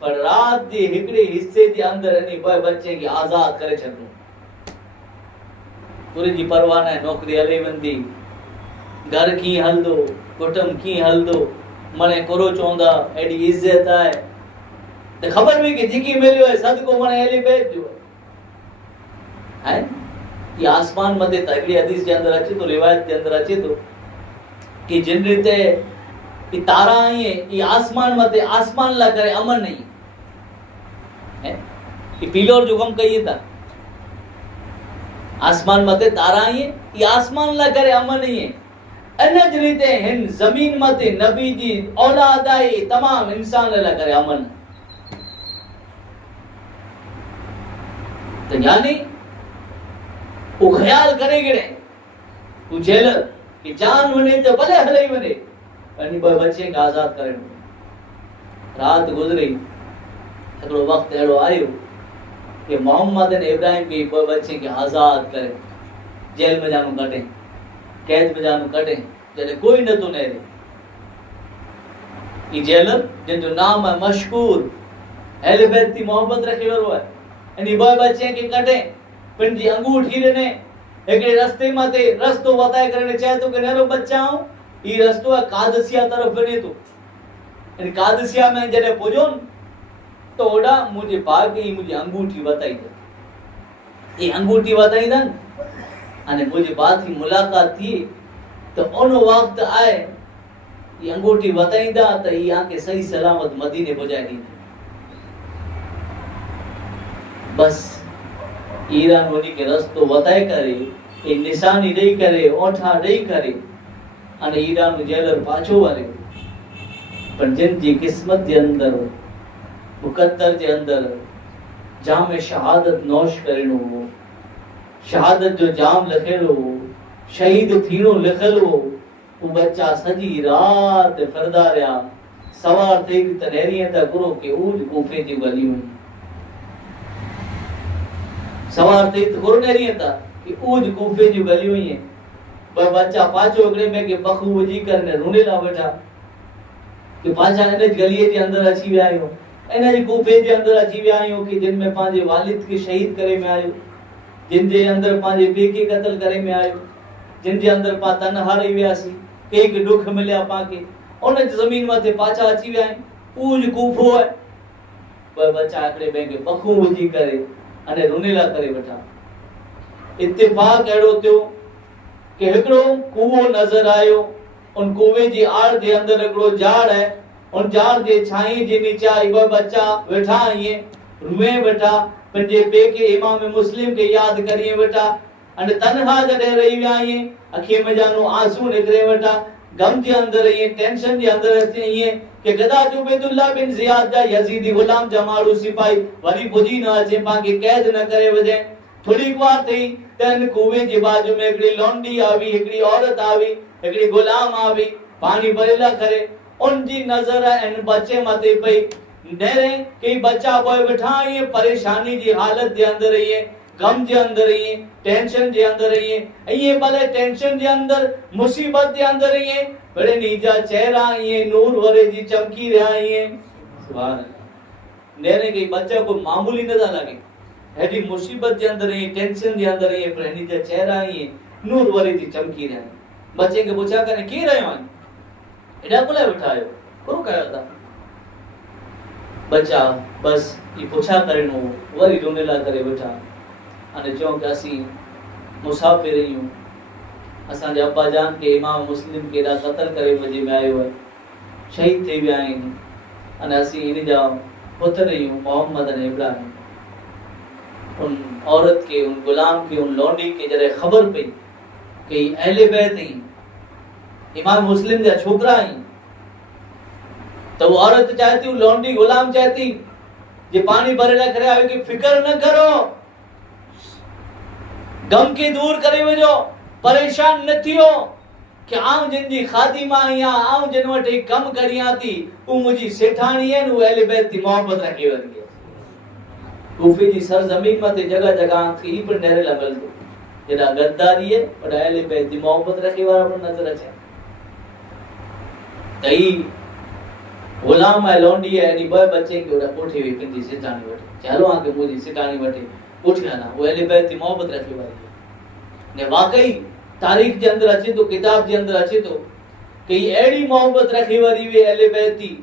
पर रात जे हिकड़े हिस्से जे अंदर अनी बॉय बच्चे की आजाद करे छॾो। पूरी जी परवाह न, नौकरी हले वंदी, घर की हलदो, कुटुंब की हलदो, मने कोरो चोंदा, एडी इज्जत है। तो खबर भी कि जिकी मिलियो है सदको मने अहले बैत जो है। ये आसमान मते तगड़ी हदीस के अंदर अचे तो, रिवायत के अंदर अचे तो कि जिन रीते ये तारा आई है, ये आसमान मते आसमान ला करे अमन नहीं है। ये पीलोर जो हम कहिए था, आसमान मते तारा आई है, ये आसमान ला करे अमन नहीं है। अनज रीते हिन जमीन मते नबी जी औलाद आई, तमाम इंसान ला करे अमन। तो यानी वो ख्याल करे गिरे वो जेलर कि जान वने तो भले हले वने, अनि बॉय बच्चे के आजाद करे। रात गुजरी, हिकिड़ो वक्त अहिड़ो आयो कि मोहम्मद ने इब्राहिम के बॉय बच्चे के आजाद करे, जेल में जानो कटे, कैद में जानो कटे, जने कोई न तो नहीं। ये जेलर जिन जो नाम है मशहूर, अहले बैत की मोहब्बत रखे वारो है, अनि बॉय बच्चे के कटे, पिन जी अंगूठी ने एकड़े रस्ते मते रस्तो बताए करने चाहे तो कि नेरो बच्चाओ ई रस्तो है कादसिया तरफ वने तो। इन कादसिया में जने पुजोन तो ओडा मुझे भाग ई मुझे अंगूठी बताई दे। ये अंगूठी बताई दन अने मुझे बात की मुलाकात थी तो ओनो वक्त आए ये अंगूठी बताई दा तो ई आके सही सलामत मदीने पहुंचाई दी। बस ईरान वनी के रस्तो बताए करे, ये निशानी दई करे, ओठा दई करे, अने ईरान जेलर पाछो वाले। पर जिन जी किस्मत के अंदर, मुकद्दर के अंदर जाम शहादत नौश करिणो, शहादत जो जाम लिखेलो, शहीद थीणो लिखलो, वो बच्चा सजी रात फरदा रहा, सवार थी तनेरिए ता गुरु के ऊज कूफे जी गलियों सवार थी तो गुरु ने था कि ऊज कूफे जी गलियों ही है। बच्चा पाछो अगले में के बखू वजी करने रोने ला बैठा कि पाछा इने गलिए के अंदर अची वे आयो, इने जी कूफे के अंदर अची वे आयो कि जिन में पांजे वालिद के शहीद करे में आयो, जिन जे अंदर पांजे बे के कत्ल करे में आयो, जिन जे अंदर पा तनहारी वियासी, के के दुख मिलया पाके, उन जमीन माथे पाछा अची वे आयो, ऊज कूफो है। बच्चा अगले में के बखू वजी करे अने रुनेला करे बैठा। इत्तेफाक एड़ो थियो कि हिकड़ो कुओ नजर आयो, उन कुएं जी आड़ दे अंदर हिकड़ो झाड़ है, उन झाड़ जे छाई जे नीचा इबा बच्चा बैठा आए रुए बैठा, पंजे पे के इमाम मुस्लिम के याद करिए बैठा, अने तन्हा जड़े रही आए, अखी में जानो आंसू निकरे बैठा, गम जे अंदर ये टेंशन जे अंदर ये कि गदा उबैदुल्लाह बिन ज़ियाद जा यजीदी गुलाम जमाड़ू सिपाही वरी पुजी न अचे पाके कैद न करे वजे। थोड़ी बार थी तन कुएं जे बाजू में एकड़ी लौंडी आवी, एकड़ी औरत आवी, एकड़ी गुलाम आवी, पानी भरेला करे, उन जी नजर इन बच्चे मते पई डरे कि बच्चा बॉय बैठा ये परेशानी जी हालत जे अंदर ये, गम जे अंदर ये, टेंशन जे अंदर ये भले टेंशन जे अंदर, मुसीबत जे अंदर ये बड़े नीजा चेहरा ये नूर वरे जी चमकी रहा ये। सुभान अल्लाह। नेरे के बच्चा को मामूली नथा लगे हेडी मुसीबत जे अंदर ही टेंशन जे अंदर ही पर हिनी जे चेहरा ही नूर वरी थी चमकी रहा बच्चे के पूछा करे की रहे हो एडा कोला बिठायो करो कयो था बच्चा बस ये पूछा करे नो वरी रोनेला करे बैठा अने चो के असी मुसाफिर रहियूं असा जे अब्बा जान के इमाम मुस्लिम के दा कत्ल करे वजे में आयो है शहीद थे विया आहिनि अने असी इन जा पुत्र रहियूं मोहम्मद अने इब्राहिम उन औरत के उन गुलाम के उन लौंडी के जरे खबर पई कि अहले बैत ही इमाम मुस्लिम जा छोकरा ही तो वो औरत चाहती हूँ लौंडी गुलाम चाहती जे पानी भरे रख रहे आवे कि फिक्र न करो गम के दूर करे वजो परेशान न थियो कि आऊं जिन जी खादिमा आहियां आऊं जिन वटि कम करियां थी उ मुंहिंजी सेठाणी है उ अहले बैत जी मोहब्बत रखी वई है कूफे जी सरजमीन मते जगह जगह थी पर नेरे लगल जेड़ा गद्दारी है पर अहले बैत जी मोहब्बत रखी वाला पर नजर अचे तई गुलाम है लौंडी है एनी बय बच्चे के ओडा कोठी वे पिंदी सेठाणी वटे चलो आके मुजी सेठाणी वटे उठना ना वो अहले बैत जी मोहब्बत रखी वाली है ने वाकई तारीख जे अंदर अचे तो किताब जे अंदर अचे तो कि एड़ी मोहब्बत रखी वाली वे अहले बैत जी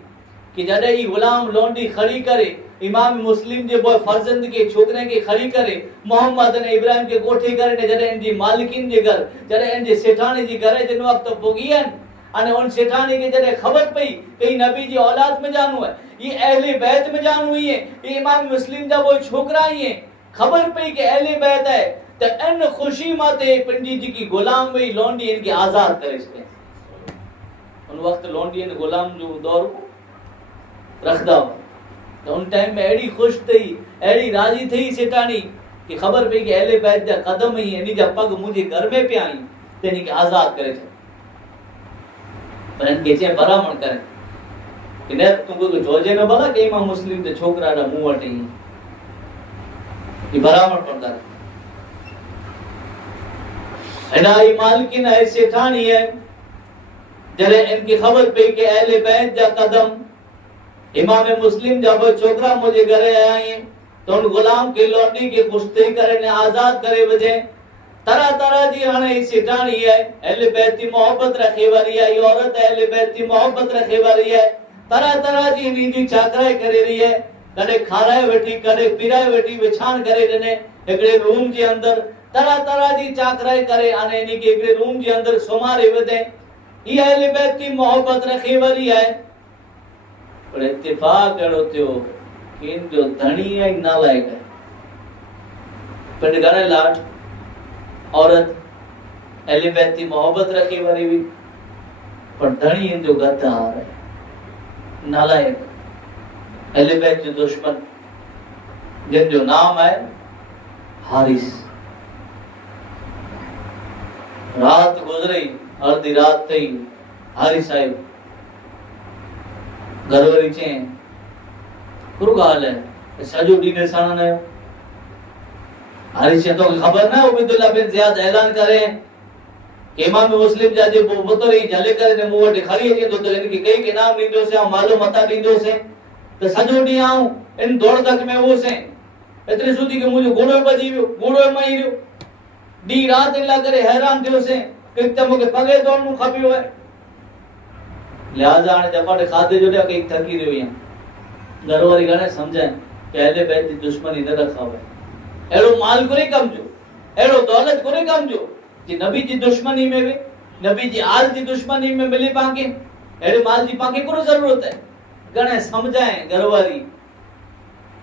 कि जडे ही गुलाम लौंडी खड़ी करे इमाम मुस्लिम जे बोय फर्जंद के छोकरे के खड़ी करे मोहम्मद ने इब्राहिम के कोठी करे ने जडे इनजी मालिकिन जे घर जडे इनजे सेठाणी जी घरे जिन वक्त पुगियन अने उन सेठाणी के जडे खबर पई कि नबी जी औलाद में जानू है ये अहले बैत में जानू है ये इमाम मुस्लिम जा बोय छोकरा ही है खबर पई कि अहले बैत है तो इन खुशी माते पंडी जी की गुलाम वही लौंडी इनके आजाद करे सके उन वक्त लौंडी ने गुलाम जो दौर रखदा हो तो उन टाइम में एड़ी खुश थई एड़ी राजी थई सेठानी कि खबर पई कि अहले बैत जा कदम ही इनी जा पग मुझे घर में पे आई तेनी के आजाद करे छे पर इनके जे भरामण करे कि ने तुमको को जोजे न भला के इमाम मुस्लिम ते छोकरा रा मुंह वटे ये भरामण करदा एडाई मालकिन है सेठानी है जरे इनकी खबर पई कि अहले बैत जा कदम इमाम मुस्लिम जब छोकरा मुझे घरे आया है तो उन गुलाम के लौंडी के कुश्ती करे ने आजाद करे वजे तरह तरह जी हने सेठानी है अहले बैत की मोहब्बत रखे वाली है ये औरत अहले बैत की मोहब्बत रखे वाली है तरह तरह जी इनी जी चाकराई करे रही है कदे खाराए वेठी कदे पिराए वेठी विछाण करे ने एकड़े रूम जे अंदर तरह तरह जी चाकराई करे अने इनी के एकड़े रूम जे अंदर सुमारे वदे ये अहले बैत की मोहब्बत रखे वाली है पर इत्तेफाक करो थियो कि इन जो धनी है नालायक है पर गणे लाट औरत अहले बैत की मोहब्बत रखी वाली भी पर धनी इन जो गद्दार है नालायक अहले बैत जो दुश्मन जिन जो नाम है हारिस रात गुजरी अर्धी रात थई हारिस आयो घरवारी चे गुरु गाल है सजो डी ने साना आयो हारिस तो खबर ना उबैदुल्ला बिन जियाद ऐलान करे कि इमाम मुस्लिम जा जे पुत्र ही झले करे ने मुंह वटे खड़ी के तो इनके कई के नाम लींदो से मालो मता लींदो से तो सजो डी आऊं इन दौड़ तक में वो से एतरे सुधी के मुझे घोड़ो बजी वियो घोड़ो मई रियो डी रात इन ला करे हैरान थियो से कि तमो के पगे दौड़नु खपियो है लिहाजा ने जपट खादे जो के थकी रियो या घरवारी गने समझे कि अहले बैत की दुश्मनी न रखावे एड़ो माल कोरे कम जो एड़ो दौलत कोरे कम जो कि नबी जी दुश्मनी में भी नबी जी आल जी दुश्मनी में मिली पाके एड़े माल जी पाके को जरूरत है गणे समझाए घरवारी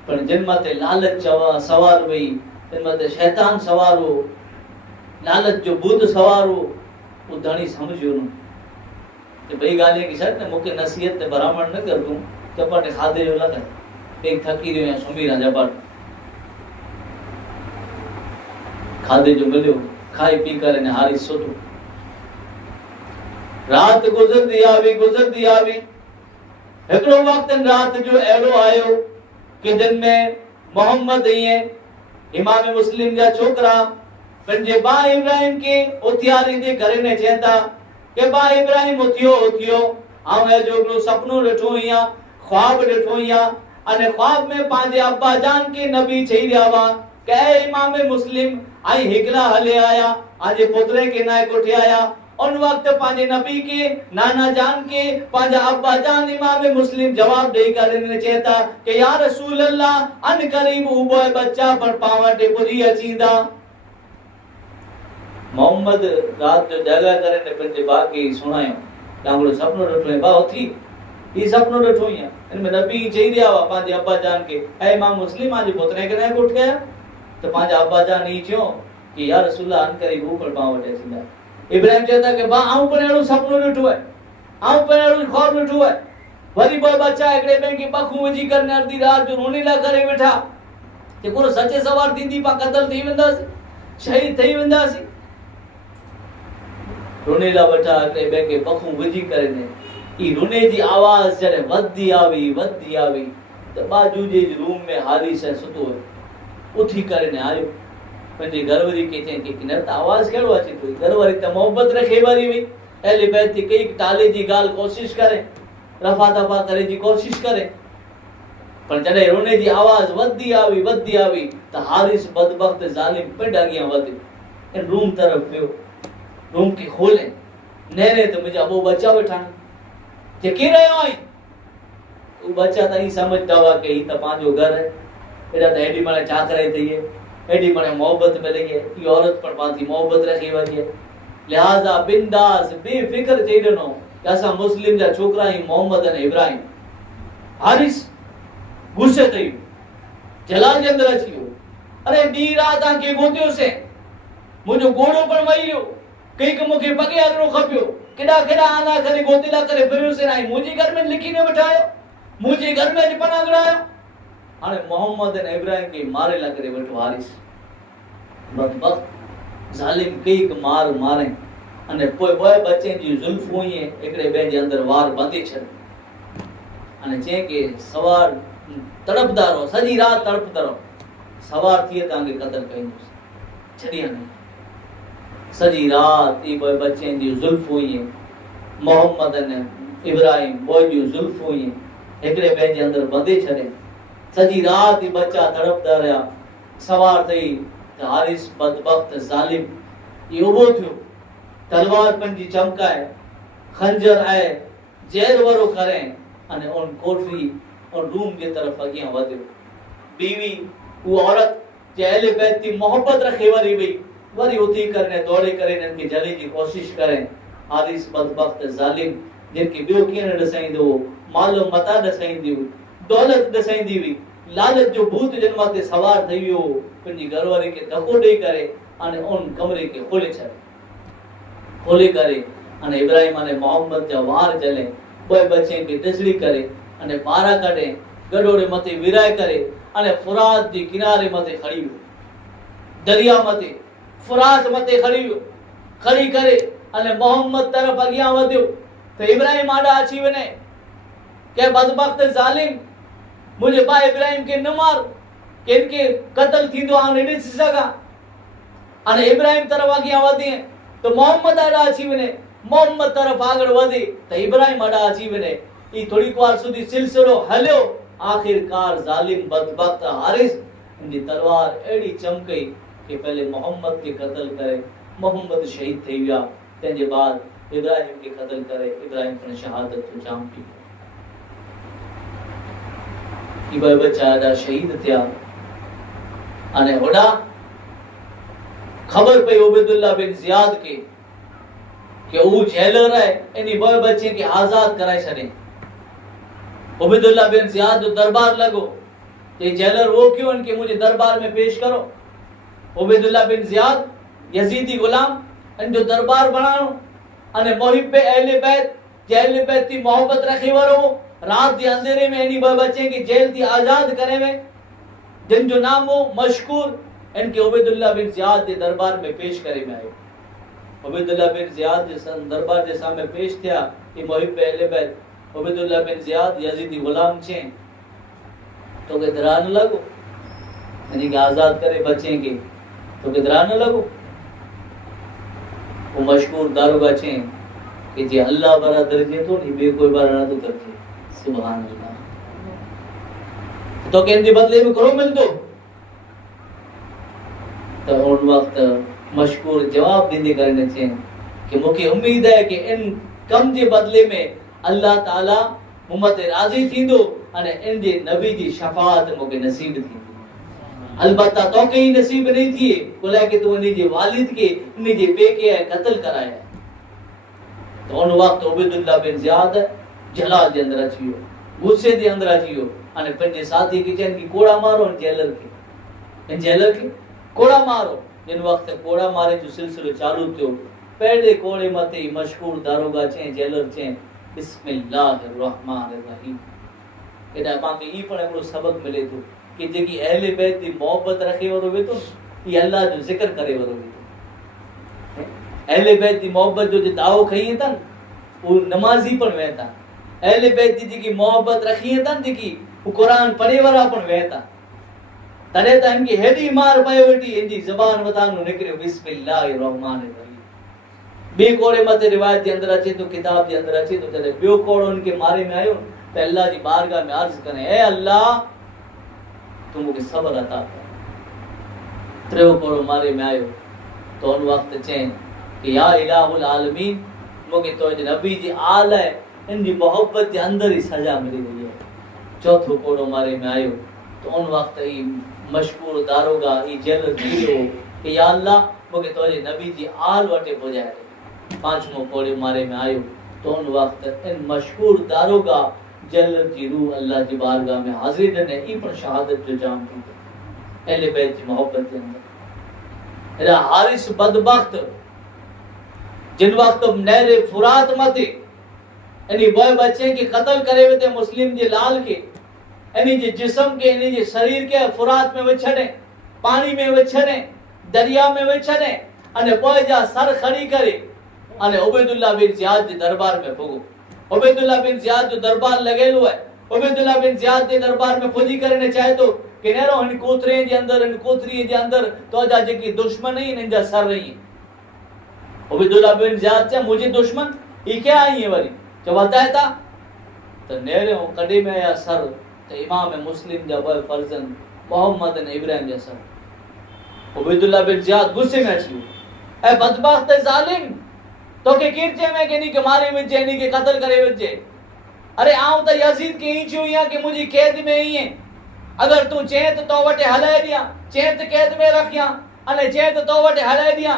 पर जिन माते लालच चवा सवार वई जिन माते शैतान सवार हो लालच जो भूत सवार हो वो धनी समझियो न कि भई गाली की सर ने मुके नसीहत ने भरामण न कर दूं चपाटे खादे जो लगा एक थकी रियो या सुमी ना जपाट खादे जो मिलियो खाई पी कर ने हारी सोतो रात गुजरदी आवी एकड़ो वक्त रात जो एड़ो आयो कि दिन में मोहम्मद ये इमाम मुस्लिम जा छोकरा पंजे बा इब्राहिम के उथियारी दे करे ने चेता के बा इब्राहिम उथियो आवे जो सपनो ॾिठो या ख्वाब ॾिठो या अने ख्वाब में पांजे अब्बा जान के नबी चई रहा वा के इमाम मुस्लिम आई हिकला हले आया आज पुत्रे के नाय कोठे आया उन वक्त पांजे नबी के नाना जान के पांजा अब्बा जान इमाम मुस्लिम जवाब दे कर ने चेता के या रसूल अल्लाह अन करीब उबो बच्चा पर पावटे पुरी अचींदा मोहम्मद रात जो जगह करे ने पंजे बाकी सुनायो डांगड़ो सपनो डठो बा थी ई सपनो डठो या इनमें नबी चई दिया वा पांजे अब्बा जान के ए इमाम मुस्लिम आज पुत्रे के नाय कोठ गया तो पांजा अब्बा जान ई क्यों कि या रसूल अल्लाह अन करीब ऊपर पावटे अचींदा इब्राहिम कहता कि बा आऊं पण एड़ो सपनो ॾिठो है आऊं पण एड़ो ख्वाब ॾिठो है वरी बो बच्चा एकड़े में की पखू वजी करने अर्धी रात जो रोनी ला करे बैठा के को सच्चे सवार दीदी पा कत्ल थी वेंदास शहीद थई वेंदास रोनी ला बैठा एकड़े में के पखू वजी करने ई रोने जी आवाज जरे वद्दी आवी तो बाजू जे रूम में हारिस है सुतो है उठी करने आयो पंजे घरवारी के थे कि न त आवाज केड़ो अचे तो घरवारी त मोहब्बत रखे वारी हुई एले बैठ थी कई टाले जी गाल कोशिश करे रफा दफा करे जी कोशिश करे पर जडे रोने जी आवाज वद्दी आवी त हारिस बदबख्त जालिम पिंड अगिया वध इन रूम तरफ पियो रूम के खोले नेरे तो मुझे अबो बच्चा बैठा के की रहो आई वो बच्चा तई समझदा वा के ई त पांजो घर है एडा त एडी माने चाकरे थई है एडी मने मोहब्बत में लगी है ये औरत पर पाती मोहब्बत रखी वही है लिहाजा बिंदास बेफिक्र चई दनो कि असा मुस्लिम जा छोकरा ही मोहम्मद अने इब्राहिम हारिस गुस्से थई जलाल जे अंदर अची अरे डी रात आके गोदियो से मुजो गोड़ो पर वईयो कई के मुके पगे अगरो खपियो केडा केडा आना करे गोतिला करे फिरो से नहीं मुजी घर में लिखी ने बैठायो मुजी घर में पना गड़ायो हाने मोहम्मद अने इब्राहिम के मारे ला करे बैठो हारिस बदबख्त जालिम कई मार मारे अने पोए बोए बच्चे जी जुल्फ हुई है एकड़े बे जे अंदर वार बांधी छे अने जे के सवार तड़पदारो सजी रात तड़पदारो सवार थिए तांगे कत्ल कइंदो छडिया नहीं सजी रात ई बोए बच्चे जी जुल्फ हुई है मोहम्मद अने इब्राहिम बोए जी जुल्फ हुई है एकड़े बे जे अंदर बांधी छे सजी रात ही बच्चा तड़पदा रहा सवार थई त हारिस बदबख्त जालिम ये उबो थियो तलवार पंजी चमकाए खंजर आए जेर वरो करे अने उन कोठरी और रूम के तरफ अगिया वधो बीवी वो औरत जे अहले बैत की मोहब्बत रखे वाली हुई वरी उठी करने दौड़े करे इनन के जले की कोशिश करे हारिस बदबख्त जालिम जिनके बियो किन दसाइंदो मालो मता दसाइंदी दौलत दसाइंदी हुई लालच जो भूत जन्माते सवार थई वियो पंजी घरवारी के धक्को दे करे अने उन कमरे के खोले करे अने इब्राहिम अने मोहम्मद जा वार जले बोए बच्चे के डिसड़ी करे अने पारा काढे गडोड़े मथे विराय करे अने फुरात जी किनारे मथे खड़ी वियो दरिया मथे फुरात मथे खड़ी वियो खड़ी करे अने मोहम्मद तरफ अगिया वध्यो तो इब्राहिम आडा अची वने के बदबख्त जालिम मुझे बा इब्राहिम के न मार के इनके कत्ल थींदो आ ने ॾिसी सका अने इब्राहिम तरफ अगिया वधी तो मोहम्मद आडा अची वने मोहम्मद तरफ आगळ वधी तो इब्राहिम आडा अची वने ई थोड़ी वार सुधी सिलसिलो हलियो आखिरकार जालिम बदबख्त हारिस इनकी तलवार एड़ी चमकई कि पहले मोहम्मद के कत्ल करे मोहम्मद शहीद थई विया तेजे बाद इब्राहिम के कत्ल करे इब्राहिम ने शहादत तो जाम की ई बे बच्चा शहीद थिया अने होड़ा खबर पे उबैदुल्लाह बिन जियाद के वो जेलर है इनी बे बच्चे के आजाद कराए छने उबैदुल्लाह बिन जियाद जो दरबार लगो ये जेलर वो क्यों इनके मुझे दरबार में पेश करो उबैदुल्लाह बिन जियाद यजीदी गुलाम इन जो दरबार बनानो अने मोहिब पे अहले बैत जेल बैत की मोहब्बत रखे वरो रात के अंधेरे में इन्हीं बच्चे की जेल थी आजाद करे में जिन जो नाम वो मशकूर इनके उबैदुल्लाह बिन जियाद के दरबार में पेश करे में आए उबैदुल्लाह बिन जियाद के दरबार के सामने पेश थिया कि मोहिब पे अहले बैत उबैदुल्लाह बिन जियाद यजीदी गुलाम छे तो के दरान लगो यानी कि आजाद करे बच्चे के तो के दरान लगो वो मशकूर दारोगा छे कि जे अल्लाह बरा दर्जे तो नहीं बे कोई बारा ना तो करते सुभान अल्लाह तो के इन जे बदले में करो मिलंदो। तो उन वक्त मशकूर जवाब दींदे करने चाहिए कि मुझे उम्मीद है कि इन कम जे बदले में अल्लाह ताला मुमते राजी थींदो अने इन जे नबी जी शफाअत मुझे नसीब थी। अलबत्ता तो के ही नसीब नहीं थी बोला कि तू इन जे वालिद के इन जे पेके कत्ल कराया। तो उन वक्त उबैदुल्लाह बिन ज़ियाद जलाल जे अंदर अची वियो, गुस्से जे अंदर अची वियो अने पंहिंजे साथी खे चयनि कि कोड़ा मारो इन जेलर के कोड़ा मारो। जिन वक्त कोड़ा मारे जो सिलसिलो चालू थियो पहले कोड़े मते मशहूर दारोगा चए जेलर चए बिस्मिल्लाहिर रहमानिर रहीम। एडा पाके ई पण हिकिड़ो सबक मिले थो कि जेकी अहले बैत जी मोहब्बत रखे वारो वेठो ई अल्लाह जो जिक्र करे वारो वेठो। अहले बैत जी मोहब्बत जो दावो खई था वो नमाजी पण वेता। अहले बैत जी जेकी मोहब्बत रखी था जेकी वो कुरान पढ़े वारा पण वेता। तॾहिं त इनके हेॾी मार पयो वेठी इनजी ज़बान वतानो निकिरियो बिस्मिल्लाहिर रहमानिर रहीम। बे कोड़े मते रिवायत जे अंदर अचे तो किताब जे अंदर अचे तो जॾहिं ॿियो कोड़ो इनके मारे में आयो त अल्लाह जी बारगाह में अर्ज़ करे ए अल्लाह तू मूंखे सब्र अता कर। टियों कोड़ो मारे में आयो तो उन वक्त चए कि या इलाहुल आलमीन मूंखे तो नबी जी आल है इन जी मोहब्बत जे अंदर ही सजा मिली रही है। चौथो कोड़ो मारे में आयो तो उन वक्त ई मशहूर दारोगा ई जेलर थी वियो कि या अल्लाह मूंखे तो नबी जी आल वटे पहुंचाए। पांचवो कोड़े मारे में आयो तो उन वक्त इन मशहूर दारोगा जेलर जी रूह अल्लाह जी बारगाह में हाजिर ने ई पर शहादत जो जाम थी अहले बैत जी मोहब्बत के अंदर। एरा हारिस बदबख्त जिन वक्त नहरे फुरात मते इनी बॉय बच्चे की कत्ल करे वे मुस्लिम जे लाल के इनी जे जिस्म के इनी जे शरीर के फुरात में विछड़े पानी में विछड़े दरिया में विछड़े अने बॉय जा सर खड़ी करे अने उबैदुल्लाह बिन ज़ियाद जे दरबार में पुगो। उबैदुल्लाह बिन ज़ियाद जो दरबार लगेलो है उबैदुल्लाह बिन ज़ियाद जे दरबार में पुजी करे ने चाहे तो कि नेरो इन कोतरे जे अंदर इन कोतरी जे अंदर तो जा जेकी दुश्मन ही इन जा सर रही। उबैदुल्लाह बिन ज़ियाद चे मुझे दुश्मन ई क्या आई है वरी जो बताए था तो नेरे कड़ी में या सर तो इमाम मुस्लिम जा बॉय फर्जन मोहम्मद ने इब्राहिम जा सर। उबैदुल्लाह बिन ज़ियाद गुस्से में अची ए बदबख्त जालिम तो के कीर्चे में के नी के मारे में जे नी के कत्ल करे वजे। अरे आऊं त यजीद के ही छुया कि मुझी कैद में ही है अगर तू चे तो वटे हलाए दिया चे तो कैद में रखिया अने चे तो वटे हलाए दिया।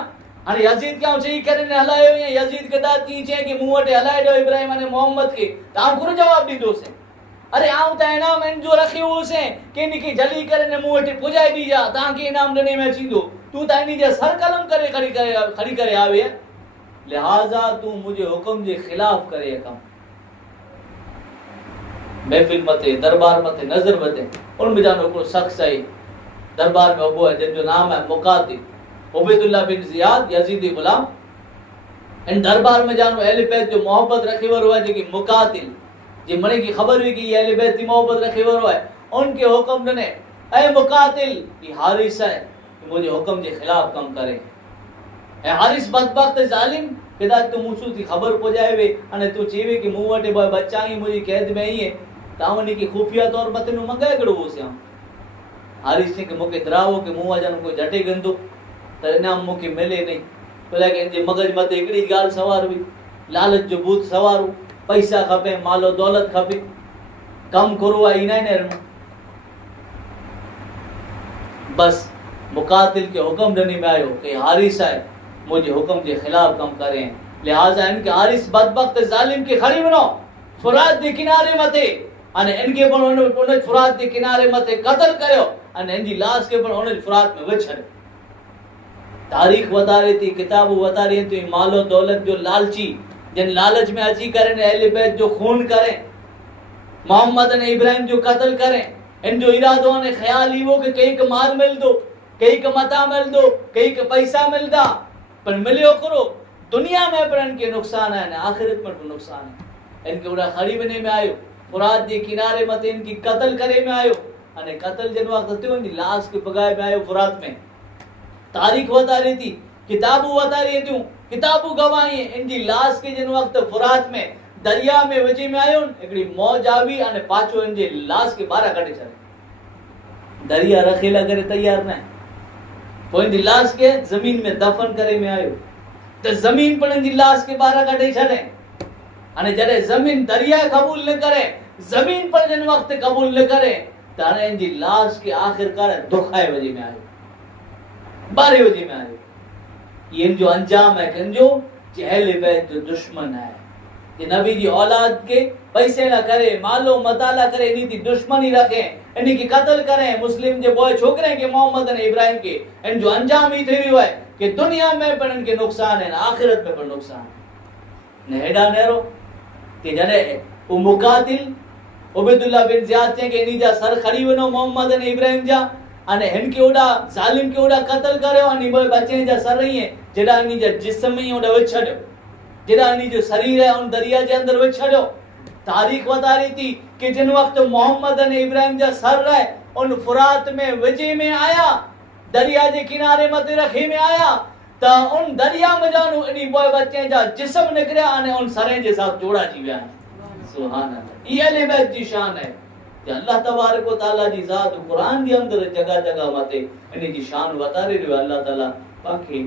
अरे यजीद क्या चई करे ने हलायो है यजीद के दात की चे कि मुंह वटे हलाए दो इब्राहिम ने मोहम्मद के ता गुरु जवाब दी दो से। अरे आऊं त इनाम इन जो रखी हो से कि निकी जली करे ने मुंह वटे पुजाई दी जा ताकि इनाम देने में चींदो तू त इनी जे सर कलम करे खड़ी करे आवे लिहाजा तू मुझे हुक्म जे खिलाफ करे कम। महफिल मते दरबार मते नजर बदे उन में जानो को शख्स है दरबार में वो है जिनका नाम है मुकातिल उबैदुल्लाह बिन ज़ियाद यजीदी गुलाम। इन दरबार में जानो अहले बैत जो मोहब्बत रखे वर हुआ जेकी मुकातिल जे मने की खबर हुई कि ये अहले बैत की मोहब्बत रखे वर हुआ है उनके हुक्म ने ए मुकातिल ये हारिस है कि मुझे हुक्म के खिलाफ कम करे। ए हारिस बदबख्त जालिम केदा तू मुसू की खबर पहुंचाए वे अने तू चीवे कि मुंह वटे बॉय बच्चा ही मुझी कैद में ही है तावनी की खुफिया तौर पर तेनु मंगाए कड़ो हो से हारिस ने के मुके दरावो के मुंह जन कोई झटे गंदो त इनाम मुके मिले नहीं बोला कि इनजे मगज मते एकड़ी गाल सवार हुई लालच जो भूत सवार हो पैसा खपे मालो दौलत खपे कम करो आई ना ने बस मुकातिल के हुक्म देने में आयो कि हारिस है मुझे हुक्म के खिलाफ कम करें। लिहाजा इनके हारिस बदबख्त जालिम के खड़ी बनो फुरात के किनारे मते अने इनके पर उन फुरात के किनारे मते कत्ल कयो अने इनकी लाश के पर उन फुरात में विछड़। तारीख बता रही थी किताब बता रही थी मालो दौलत जो लालची जिन लालच में अची करें अहले बैत जो खून करें मोहम्मद ने इब्राहिम जो कत्ल करें इन जो इरादों ने ख्याल ही वो कि कहीं का माल मिल दो कहीं का मता मिल दो कहीं का पैसा मिलता पर मिलियो करो दुनिया में पर इनके नुकसान है ना आखिरत में तो नुकसान है। इनके उड़ा खड़ी बने में आयो फुरात के किनारे मत इनकी कत्ल करे में आयो अने कत्ल जन वक्त तो इनकी लाश के बगाए में आयो फुरात में। तारीख बता रही थी किताबू बता रही थी किताबू गवाही इनकी लाश के जन वक्त फुरात में दरिया में वजी में आयो एकड़ी मौज आवी अने पाछो इनजे लाश के बारा कटे चले दरिया रखेला करे तैयार न पोइ जी लाश के जमीन में दफन करे में आयो तो जमीन पर जी लाश के बाहर कढी छड़े अने जडे जमीन दरिया कबूल न करे जमीन पर जन वक्त कबूल न करे ताने जी लाश के आखिरकार दुखाए वजे में आयो 12 वजे में आयो ये जो अंजाम है कंजो अहले बैत जो दुश्मन है ये नबी जी औलाद के पैसे ना करे मालो मताला करे इनी दी दुश्मनी रखे इनी की कत्ल करे मुस्लिम जे बॉय छोकरे के मोहम्मद ने इब्राहिम के इन जो अंजाम ही थी हुआ है कि दुनिया में पण के नुकसान है आखिरत में पण नुकसान ने हेडा नेरो कि जने वो मुकातिल उबैदुल्लाह बिन जियाद थे के इनी जा सर खड़ी वनो मोहम्मद ने इब्राहिम जा अने इनके ओडा जालिम के ओडा कत्ल करयो अने बॉय बच्चे जा सर रही है जेड़ा इनी जा जिस्म ही ओडा विछड़ो जेड़ा इनी जो शरीर है उन दरिया के अंदर विछड़ो तारीख बता रही थी कि जिन वक्त मोहम्मद ने इब्राहिम जा सर रहे उन फुरात में वजे में आया दरिया के किनारे मत रखे में आया ता उन दरिया में जानो इनी बॉय बच्चे जा जिस्म निकरिया अने उन सरे के साथ जोड़ा जी विया सुभान अल्लाह ये अहले बैत की शान है कि अल्लाह तबारक व तआला जी जात कुरान के अंदर जगह जगह मते इनी की शान बता रही है अल्लाह ताला पाके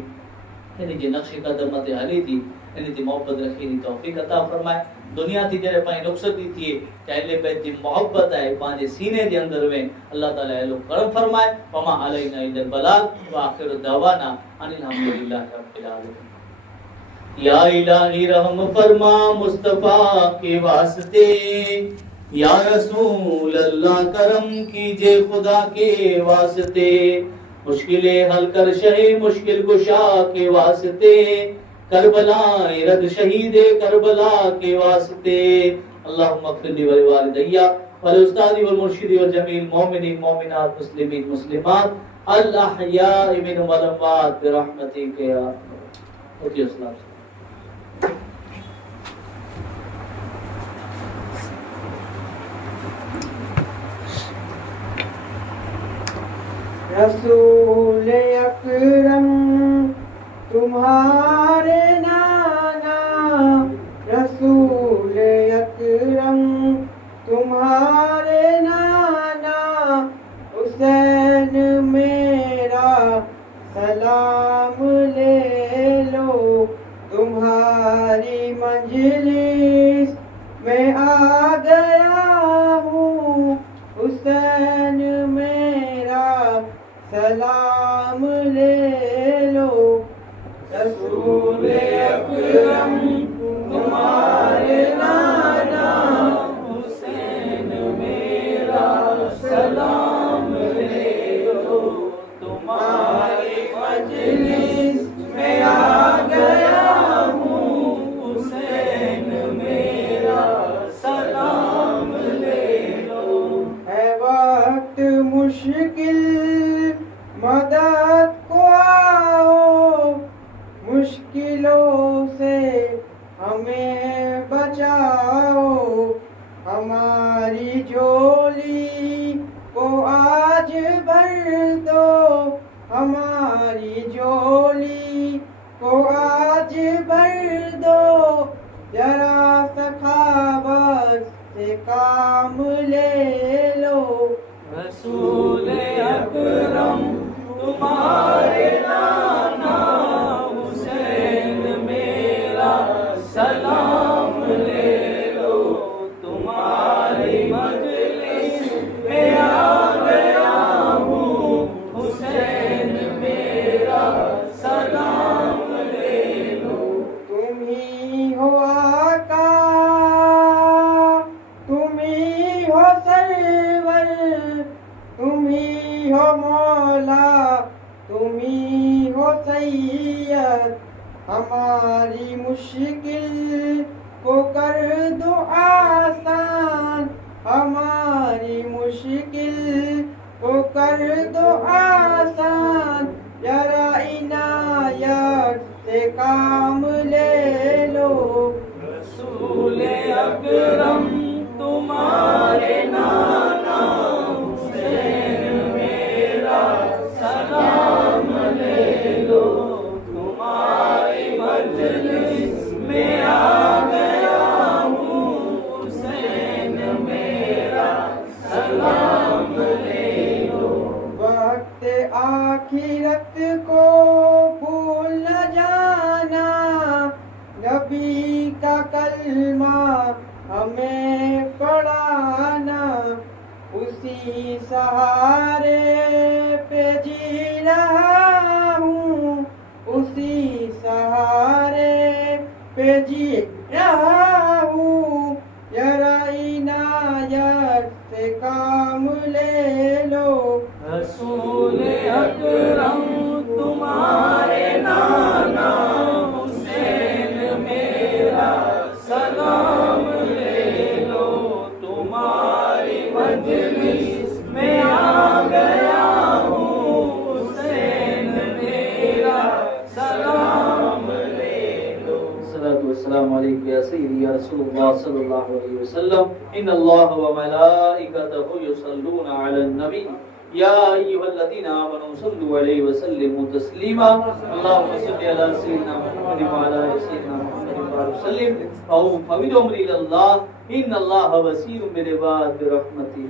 इनी के नक्शे कदम मते हली थी इनी ती मोहब्बत रखी दी तौफीक अता फरमाए दुनिया थी जरे पाई रुखसती थी अहले बैत की मोहब्बत है पांजे सीने के अंदर में अल्लाह ताला एलो करम फरमाए वमा अलैना इल्लल बलाग व आखिर दवाना अनिल हम्दुलिल्लाह रब्बिल आलमीन या इलाही रहम फरमा मुस्तफा के वास्ते या रसूल अल्लाह करम कीजिए खुदा के वास्ते मुश्किलें हल कर शहे मुश्किल कुशा के वास्ते करबला रद शहीद करबला के वास्ते अल्लाहुम्मा अग़फिर ली व वालिदैया वल उस्तादी वल मुर्शिदी वल जमील मोमिनीन मोमिनात मुस्लिमीन मुस्लिमात अल अहयाइ मिनहुम वल अमवात बिरहमतिक या ओके अस्सलाम रसूल अकरम तुम्हारे नाना रसूल अकरम तुम्हारे नाना हुसैन मेरा सलाम ले लो तुम्हारी मजलिस में आ गया हूँ हुसैन मेरा सलाम ले लो रसूल अकरम तुम्हारे नाना हुसैन मेरा सलाम ले लो तुम्हारी मजलिस में आ गया हूँ हुसैन मेरा सलाम ले लो है वक्त मुश्किल मदद को आओ मुश्किलों से हमें बचाओ हमारी झोली को आज भर दो हमारी झोली को आज भर दो जरा सखावत से काम ले लो रसूल अकरम तुम्हारे नाना हुसैन मेरा सलाम ले लो तुम्हारी मजलिस में आ गया हूँ हुसैन मेरा सलाम ले लो तुम ही हो आका तुम ही हो सरवर तुम ही हो मौला तुम ही हो सैयद हमारी मुश्किल को कर दो आसान हमारी मुश्किल को कर दो आसान जरा इनायत से काम ले लो रसूल अकरम तुम्हारे नाना हुसैन मेरा सलाम ले लो तुम्हारी मजलिस में आ गया हूँ हुसैन मेरा सलाम ले लो पढ़ाना, उसी सहारे पे जी रहा हूँ, उसी सहारे पे जी रहा हूँ। जरा इनायत से काम ले लो, रसूल अकरम तुम्हारे नाना हुसैन मेरा सलाम ले लो। तुम्हारी मजलिस में आ गया हूँ, हुसैन मेरा सलाम ले लो। सलातु वस्सलामु अलैका या सय्यदी या रसूलुल्लाह सल्लल्लाहु अलैहि वसल्लम। इन्नल्लाह व मलाइकतहु युसल्लूना अलन नबी या अय्युहल्लज़ीना आमनू सल्लु अलैहि व सल्लिमू तस्लीमा। अल्लाहुम्मा सल्लि अला सय्यिदिना मुहम्मद व अला आलि सय्यिदिना मुहम्मद व सल्लिम। औ फविदु अम्री इलल्लाह, इन्नल्लाह बसीरुम बिल इबाद बिरहमतिही।